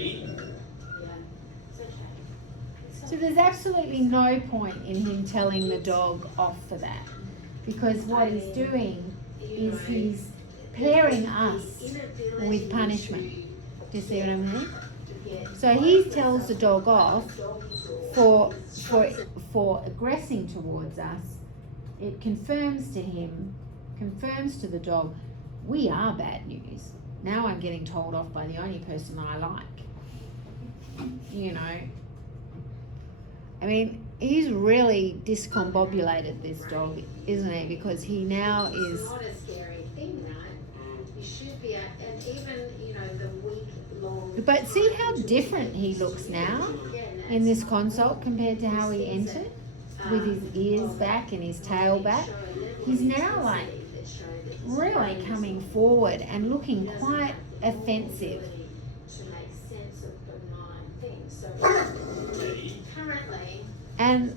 it's okay. So there's absolutely no point in him telling the dog off for that, because what he's doing is he's pairing us with punishment. Do you see what I mean? So he tells the dog off for aggressing towards us. It confirms to him, confirms to the dog, we are bad news. Now I'm getting told off by the only person I like. You know, I mean, he's really discombobulated, this dog, isn't he? Because he now is. It's not a scary thing, right? You should be, and even, you know, the week long. But see how different he looks now in this consult compared to how he entered, with his ears back and his tail back. He's now like really coming forward and looking quite offensive. To make sense of benign things. So currently. And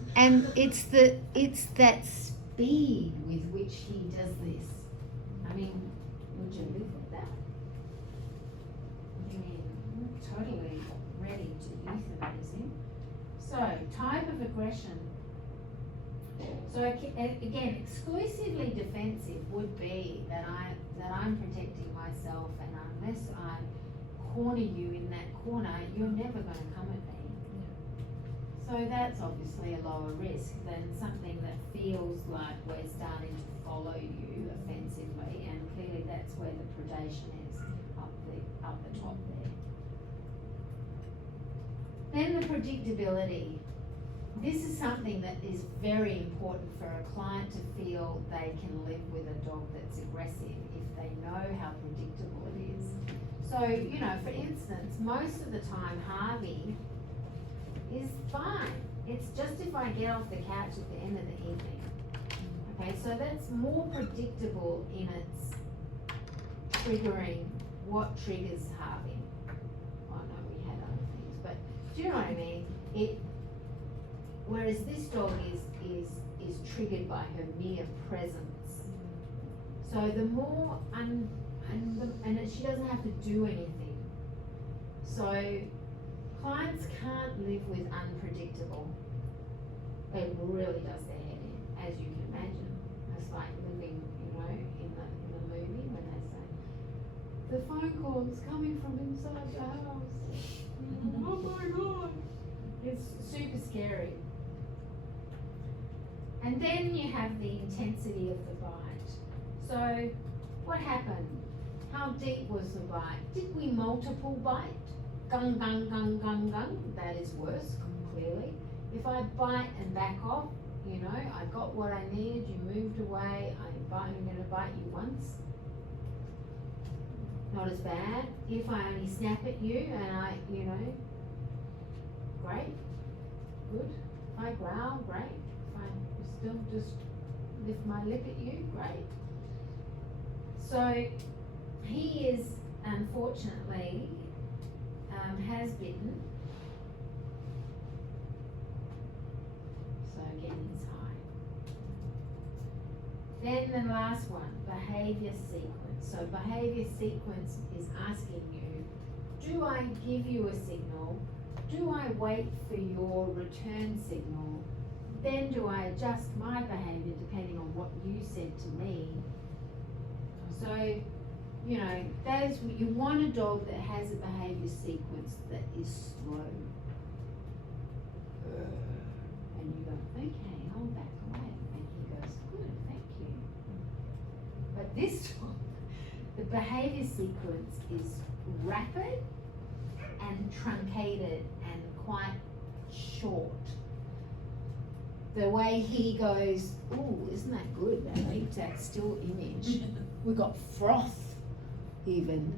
it's that speed with which he does this. I mean, would you live with that? I mean, I'm totally ready to euthanize him. So, type of aggression. So again, exclusively defensive would be that I'm protecting myself, and unless I corner you in that corner, you're never going to come at me. So that's obviously a lower risk than something that feels like we're starting to follow you offensively, and clearly that's where the predation is, up the top there. Then the predictability. This is something that is very important for a client to feel they can live with a dog that's aggressive if they know how predictable it is. So, you know, for instance, most of the time Harvey is fine. It's just if I get off the couch at the end of the evening. Okay, so that's more predictable in its triggering what triggers Harvey. Oh no, we had other things, but do you know what I mean? Whereas this dog is triggered by her mere presence. So the more and she doesn't have to do anything. So clients can't live with unpredictable. It really does their head in, as you can imagine. It's like living, you know, in the movie when they say, the phone call is coming from inside the house. Oh my God. It's super scary. And then you have the intensity of the bite. So what happened? How deep was the bite? Did we multiple bite? Gung, gung, gung, gung, gung. That is worse, clearly. If I bite and back off, you know, I got what I needed, you moved away, I'm gonna bite you once. Not as bad. If I only snap at you and I, you know, great, good. If I growl, great. If I still just lift my lip at you, great. So he is unfortunately has bitten. So again, he's high. Then the last one, behavior sequence. So behavior sequence is asking you, do I give you a signal? Do I wait for your return signal? Then do I adjust my behavior depending on what you said to me? So, you know, you want a dog that has a behavior sequence that is slow. And you go, okay, I'll back away. And he goes, good, thank you. But this dog, the behavior sequence is rapid and truncated and quite short. The way he goes, ooh, isn't that good, Ellie? That still image. We got froth even.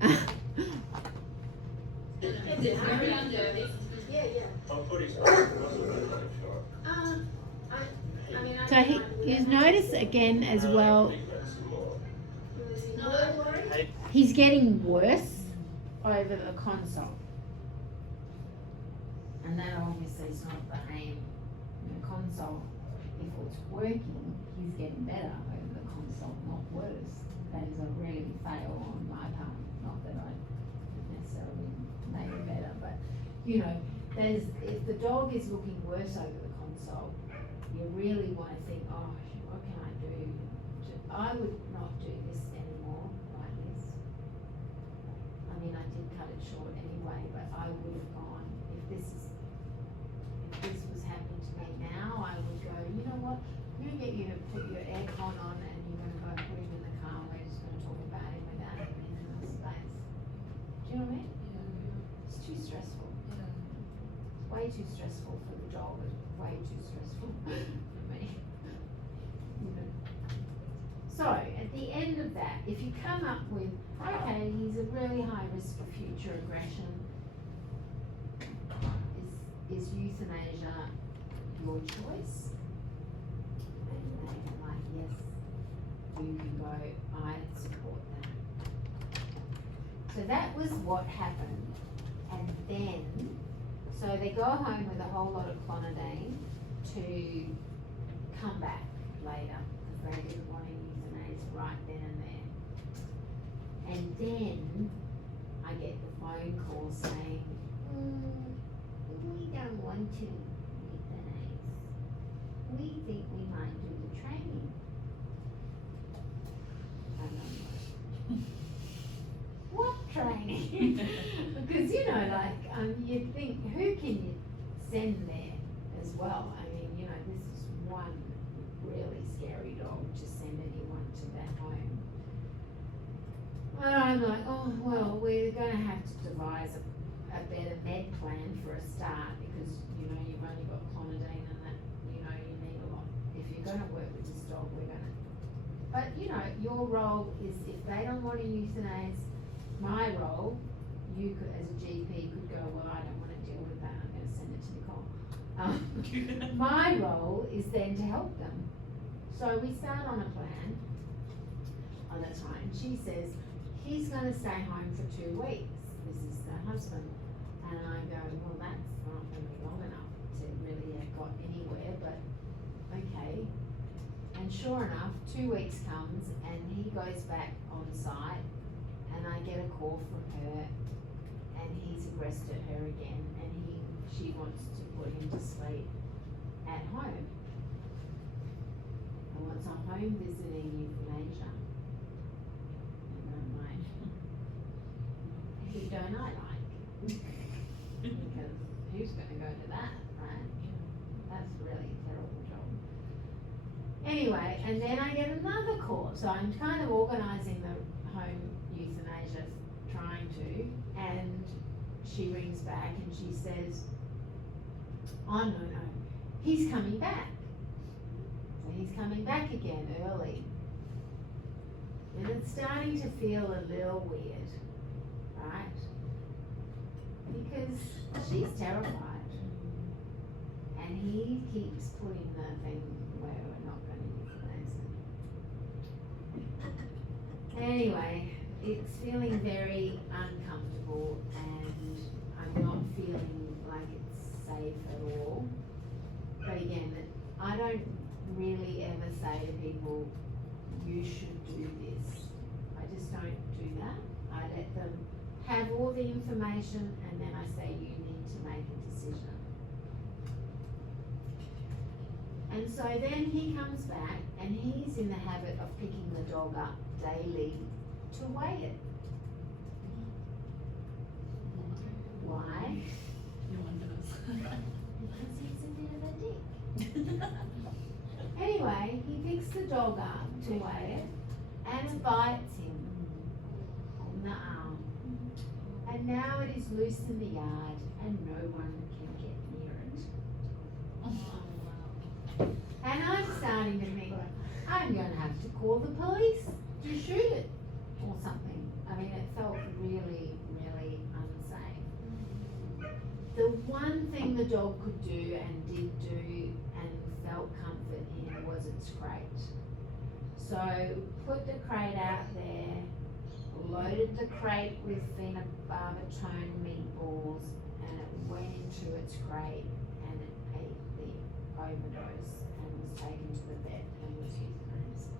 Yeah, yeah. I'll put his short. I mean, So he's noticed again as well, he's getting worse over the console. And that obviously is not the aim. In the console, if it's working, he's getting better over the console, not worse. That is a really fail on my part. Not that I necessarily made it better, but you know, if the dog is looking worse over the console, you really want to think, oh, what can I do? I would not do this anymore like this. I mean, I did cut it short anyway, but I would have gone, if this was happening to me now, I would go, you know what, I'm going to get you to put your aircon on and you're going to go put him in the car and we're just going to talk about him without him in the space. Do you know what I mean? It's too stressful. It's way too stressful for the dog, it's way too stressful for me. You know. So, at the end of that, if you come up with, okay, he's a really high risk for future aggression, is euthanasia your choice? And they are like, yes, you can go, I support that. So that was what happened. And then, so they go home with a whole lot of clonidine to come back later, because they didn't want to euthanize right then and there. And then I get the phone call saying, we don't want to euthanize. We think we might do the training. And I'm like, what training? Because you know, like, you'd think, who can you send there as well? I mean, you know, this is one really scary dog to send anyone to that home. And I'm like, oh, well, we're going to have to devise a better med plan for a start, because, you know, you've only got clonidine and that, you know, you need a lot. If you're going to work with this dog, we're going to. But, you know, your role is, if they don't want to euthanize, my role, you could, as a GP, could go, well, I don't want to deal with that, I'm going to send it to Nicole. My role is then to help them. So we start on a plan. Oh, that's right. And she says, he's going to stay home for 2 weeks. This is the husband. And I go, well, that's not going to be long enough to really have got anywhere, but okay. And sure enough, 2 weeks comes and he goes back on site. And I get a call from her, and he's aggressed at her again, and she wants to put him to sleep at home. And wants a home visiting euthanasia. And I'm like, who don't I like? Because who's going to go to that, right? That's really a terrible job. Anyway, and then I get another call, so I'm kind of organising the home pleasure trying to, and she rings back and she says, oh no, he's coming back. So he's coming back again early. And it's starting to feel a little weird, right? Because she's terrified. And he keeps putting the thing where we're not going to euthanize it. Anyway, it's feeling very uncomfortable and I'm not feeling like it's safe at all. But again, I don't really ever say to people, you should do this. I just don't do that. I let them have all the information and then I say you need to make a decision. And so then he comes back and he's in the habit of picking the dog up daily to weigh it. Why? No one knows. Because he's a bit of a dick. Anyway, he picks the dog up to weigh it and bites him on the arm. And now it is loose in the yard and no one can get near it. And I'm starting to think, I'm going to have to call the police to shoot it or something. I mean, it felt really, really unsafe. The one thing the dog could do and did do and felt comfort in was its crate. So put the crate out there, loaded the crate with phenobarbital meatballs, and it went into its crate and it ate the overdose and was taken to the vet and was euthanized.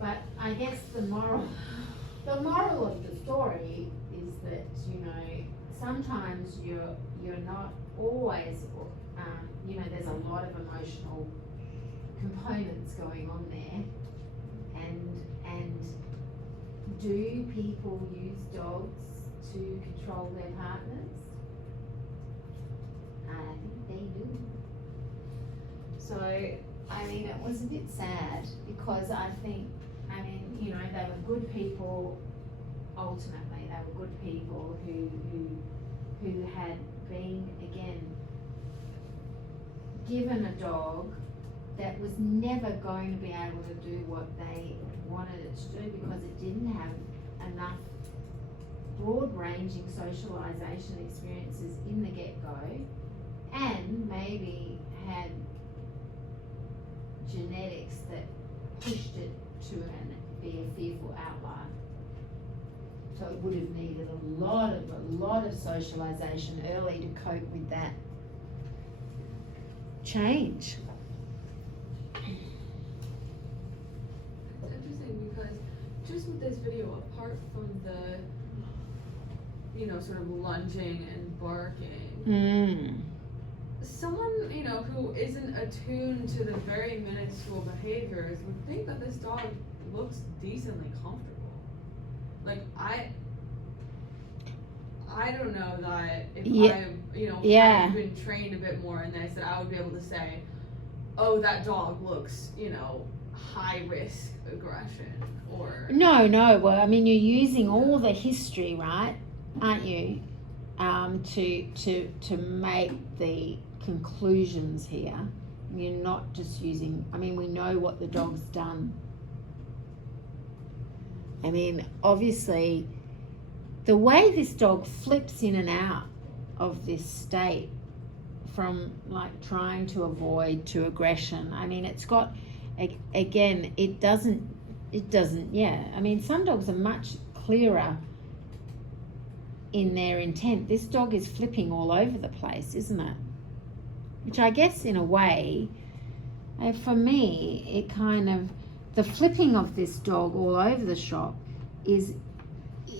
But I guess the moral of the story is that, you know, sometimes you're not always, you know, there's a lot of emotional components going on there, and do people use dogs to control their partners? I think they do. So, I mean, it was a bit sad because I think, I mean, you know, they were good people. Ultimately, they were good people who had been, again, given a dog that was never going to be able to do what they wanted it to do because it didn't have enough broad-ranging socialization experiences in the get-go, and maybe had genetics that pushed it to be a fearful outlier. So it would have needed a lot of socialization early to cope with that change. It's interesting because just with this video, apart from the, you know, sort of lunging and barking, someone, you know, who isn't attuned to the very minuscule behaviors would think that this dog looks decently comfortable. Like, I don't know that if I, you know, had been trained a bit more in this, that I would be able to say, oh, that dog looks, you know, high risk aggression or. No, well, I mean, you're using all the history, right? Aren't you? To make the conclusions here. You're not just using, I mean, we know what the dog's done. I mean, obviously, the way this dog flips in and out of this state from like trying to avoid to aggression, I mean, it's got, again, it doesn't, yeah. I mean, some dogs are much clearer in their intent. This dog is flipping all over the place, isn't it? Which I guess in a way, for me, it kind of, the flipping of this dog all over the shop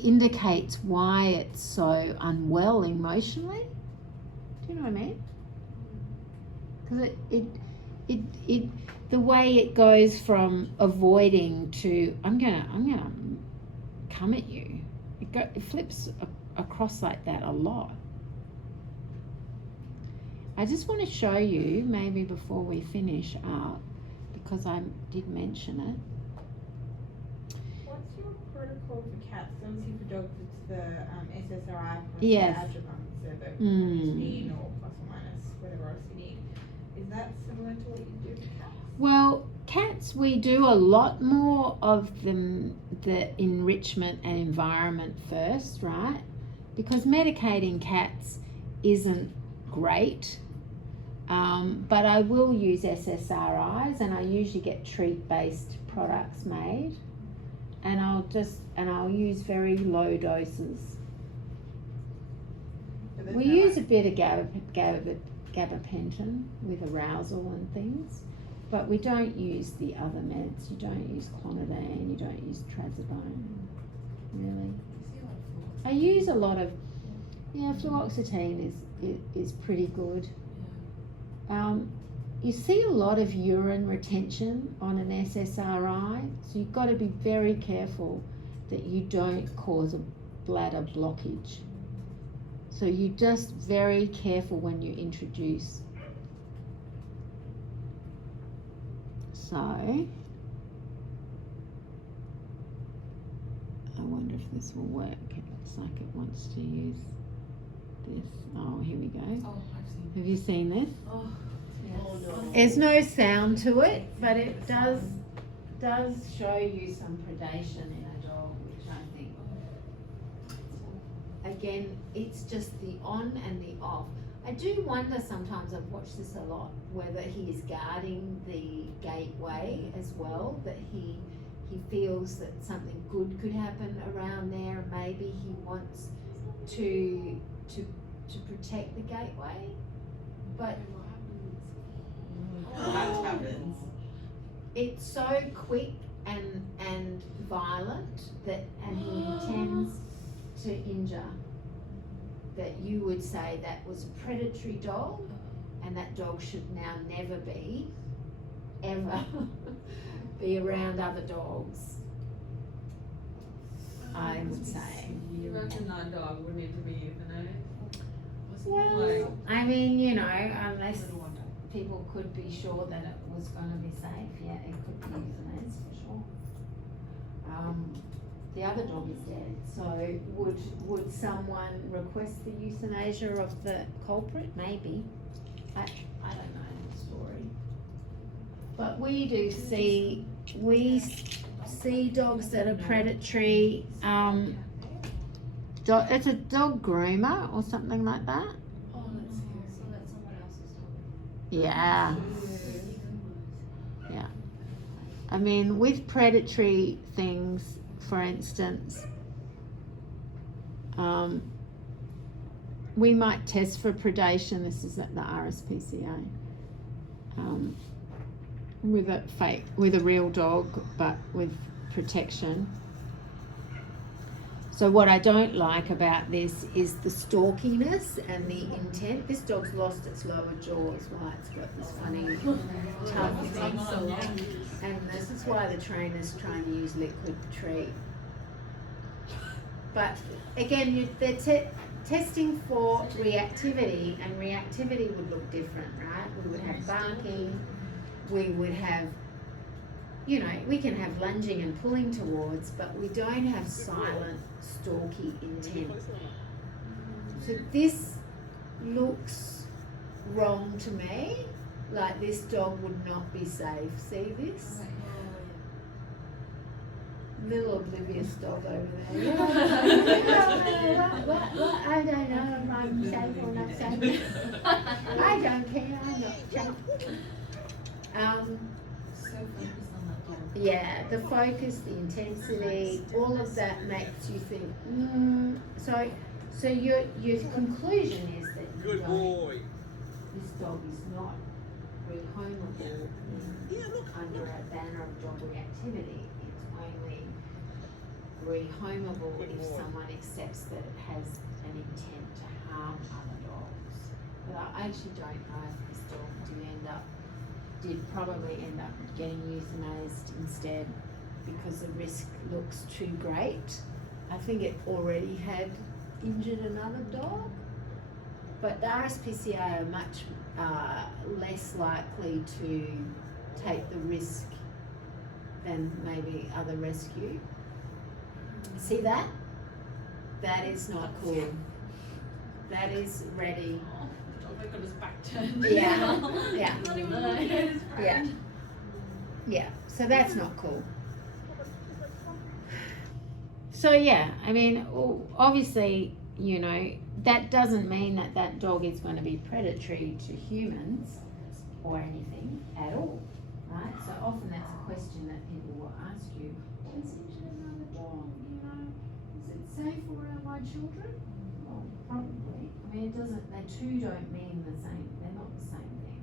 indicates why it's so unwell emotionally. Do you know what I mean? Because it the way it goes from avoiding to I'm gonna come at you. It flips across like that a lot. I just want to show you, maybe before we finish up, because I did mention it. called for cats, obviously for dogs it's the SSRI plus Yes. the adjuvant, so the Mm. routine or plus or minus whatever else you need. Is that similar to what you do for cats? Well, cats, we do a lot more of the enrichment and environment first, right? Because medicating cats isn't great. But I will use SSRIs, and I usually get treat-based products made, and I'll use very low doses. But there's We no, use a like, bit of gabapentin with arousal and things, but we don't use the other meds. You don't use clonidine, you don't use trazodone, really. I use a lot of, fluoxetine is pretty good. You see a lot of urine retention on an SSRI, so you've got to be very careful that you don't cause a bladder blockage. So you're just very careful when you introduce. So, I wonder if this will work. It looks like it wants to use this. Oh, here we go. Oh, I've seen. Have you seen this? Oh, There's no sound to it, but it does show you some predation in a dog, which I think, again, it's just the on and the off. I do wonder sometimes, I've watched this a lot, whether he is guarding the gateway as well, that he feels that something good could happen around there, and maybe he wants to protect the gateway. But That happens. it's so quick and violent and he intends to injure, that you would say that was a predatory dog, and that dog should now never ever be around other dogs, I would say. You reckon that dog would need to be euthanized? Well, I mean, unless people could be sure that it was going to be safe, yeah, it could be euthanized for sure. The other dog is dead, so would someone request the euthanasia of the culprit? Maybe. I don't know the story. But we see dogs that are predatory. It's a dog groomer or something like that. Oh, that's here, so that's someone else's dog. Yeah. Yeah. I mean, with predatory things, for instance, we might test for predation. This is at the RSPCA. With a real dog, but with protection. So what I don't like about this is the stalkiness and the intent. This dog's lost its lower jaw as well. It's got this funny tough thing. And this is why the trainer's trying to use liquid treat. But again, they're testing for reactivity, and reactivity would look different, right? We would have barking, we would have, we can have lunging and pulling towards, but we don't have silent, stalky intent. So this looks wrong to me, like this dog would not be safe. See this? Little oblivious dog over there. What? I don't know if I'm safe or not safe. I don't care, I'm not safe. Yeah, the focus, the intensity, all of that makes you think, so your conclusion is that Good boy. this dog is not rehomable under a banner of dog reactivity. It's only rehomable if someone accepts that it has an intent to harm other dogs. But I actually don't know if this dog did probably end up getting euthanized instead, because the risk looks too great. I think it already had injured another dog, but the RSPCA are much less likely to take the risk than maybe other rescue. See that? That is not cool. That is ready. Oh my goodness, back turned. Yeah, yeah. Not even looking at his Yeah. friend. Yeah, so that's not cool. So yeah, I mean, obviously, you know, that doesn't mean that that dog is going to be predatory to humans or anything at all, right? So often that's a question that people will ask you, is it another dog, you know, is it safe around my children? Well, probably. I mean, it doesn't, they two don't mean the same, they're not the same thing.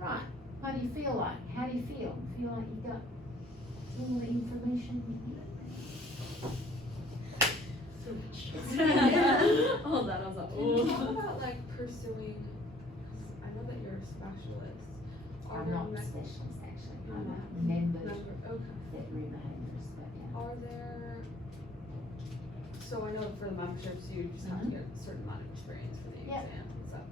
Right, what do you feel like? How do you feel? Feel like you got all the information you need? All that, I was like, oh. How about like pursuing, I know that you're a specialist. Are I'm there not a me- specialist actually, You're I'm a not? member Okay. veterinary behaviourist, but yeah. Are there, so I know for the memberships, you just have to get a certain amount of experience for the Yep. exam and stuff.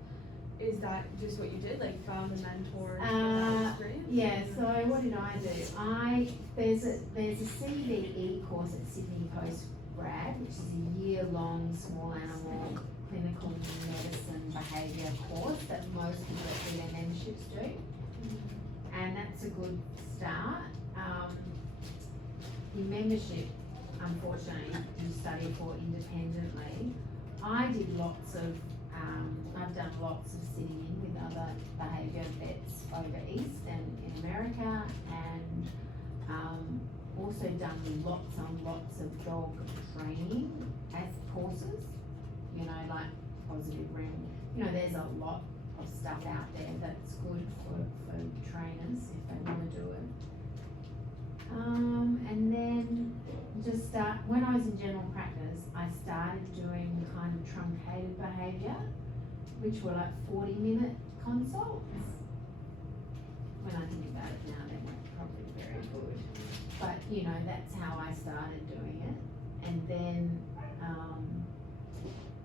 Is that just what you did, like found a mentor for that experience? Yeah, so what did I do? There's a CVE course at Sydney Post Grad, which is a year-long small animal clinical medicine behaviour course that most people that do their memberships do. And that's a good start. Your membership, unfortunately, you study for independently. I did lots of, I've done lots of sitting in with other behaviour vets over East and in America, and also done lots and lots of dog training as courses, you know, like positive ring. You know, there's a lot of stuff out there that's good for trainers if they want to do it. And then just when I was in general practice, I started doing kind of truncated behaviour, which were like 40-minute consults. When I think about it now, they weren't probably very good. But, you know, that's how I started doing it. And then,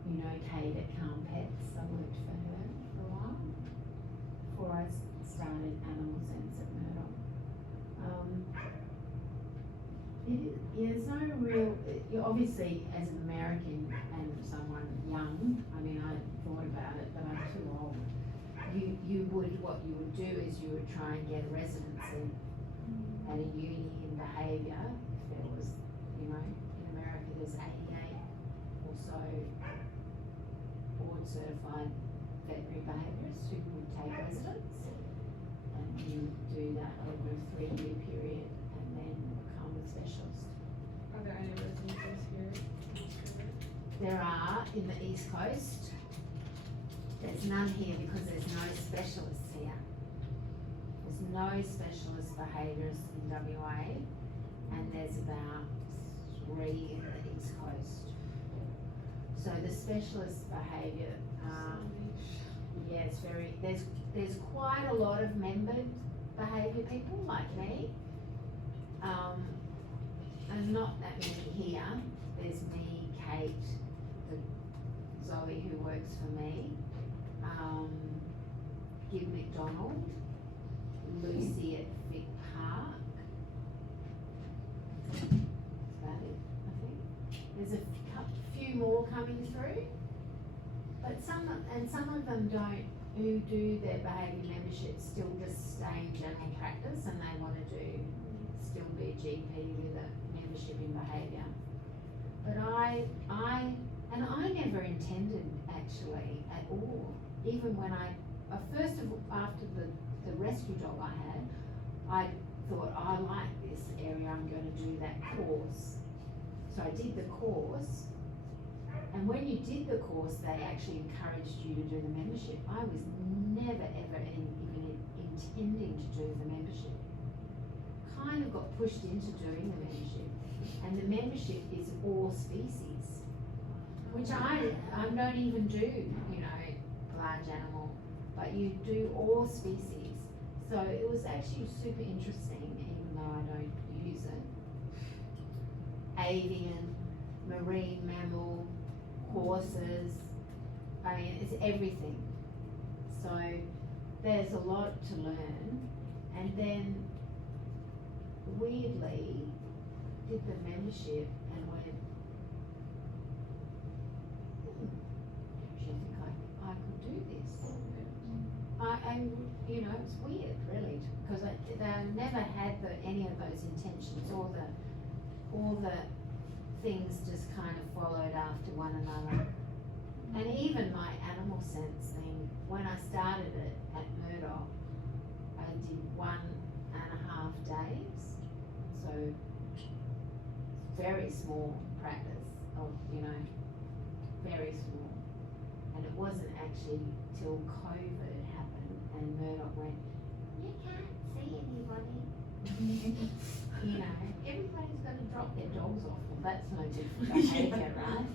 you know, Kate at Calm Pets, I worked for her for a while before I started Animal Sense at Murdoch. There's no real, you obviously as an American and someone young, I mean, I thought about it, but I'm too old. What you would do is you would try and get a residency at a uni in behaviour. If there was, you know, in America there's 88 or so board certified veterinary behaviourists who would take residence, and you do that over a 3-year period and then become a specialist. Are there any residencies here in Australia? There are in the East Coast. There's none here because there's no specialists here. There's no specialist behaviourists in WA, and there's about 3 in the East Coast. So the specialist behaviour, yeah, it's very, there's quite a lot of membered behaviour people like me, and not that many here. There's me, Kate, Zoe who works for me, Gib McDonald, Lucy at Vic Park. That's about it, I think. There's a few more coming through, but some of them don't, who do their behaviour membership still just stay in general practice and they want to still be a GP with a membership in behaviour. But I never intended actually at all, even when first of all, after the rescue dog I had, I thought, I like this area, I'm going to do that course. So I did the course, and when you did the course, they actually encouraged you to do the membership. I was never ever even intending to do the membership. Kind of got pushed into doing the membership, and the membership is all species, which I don't even do, you know, large animal, but you do all species. So it was actually super interesting, even though I don't use it. Avian, marine mammal, horses, I mean, it's everything. So there's a lot to learn. And then weirdly did the membership and went, do you think I could do this? You know, it was weird, really, because they never had any of those intentions. All the things just kind of followed after one another. And even my animal sense thing, when I started it at Murdoch, I did 1.5 days. So very small practice of, you know, very small. And it wasn't actually till COVID happened and Murdoch went, you can't see anybody. You know, everybody's got to drop their dogs off. Well, that's no good for behaviour, right?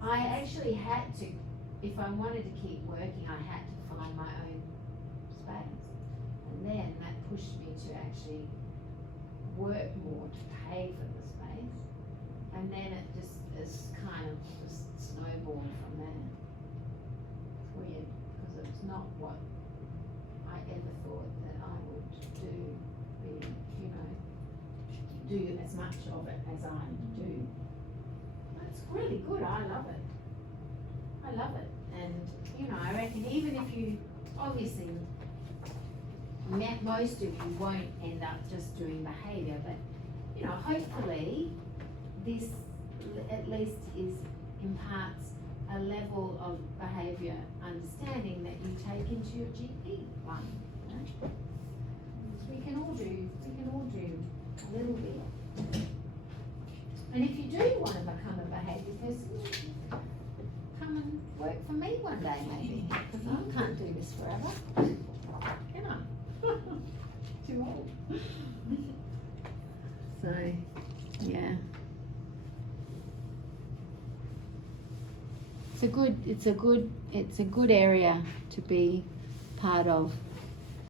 I actually had to, if I wanted to keep working, I had to find my own space. And then that pushed me to actually work more to pay for the space. And then it just is kind of just snowballed from there. It's weird, because it was not what I ever thought that I would do, you know, do as much of it as I do. It's really good, I love it. I love it. And, you know, I reckon even if you, obviously, most of you won't end up just doing behaviour, but, you know, hopefully this at least imparts a level of behaviour understanding that you take into your GP one. You know? We can all do a little bit. And if you do want to become a behaviour person, come and work for me one day maybe, because I can't do this forever, can I? Too old. So, yeah. It's a good area to be part of.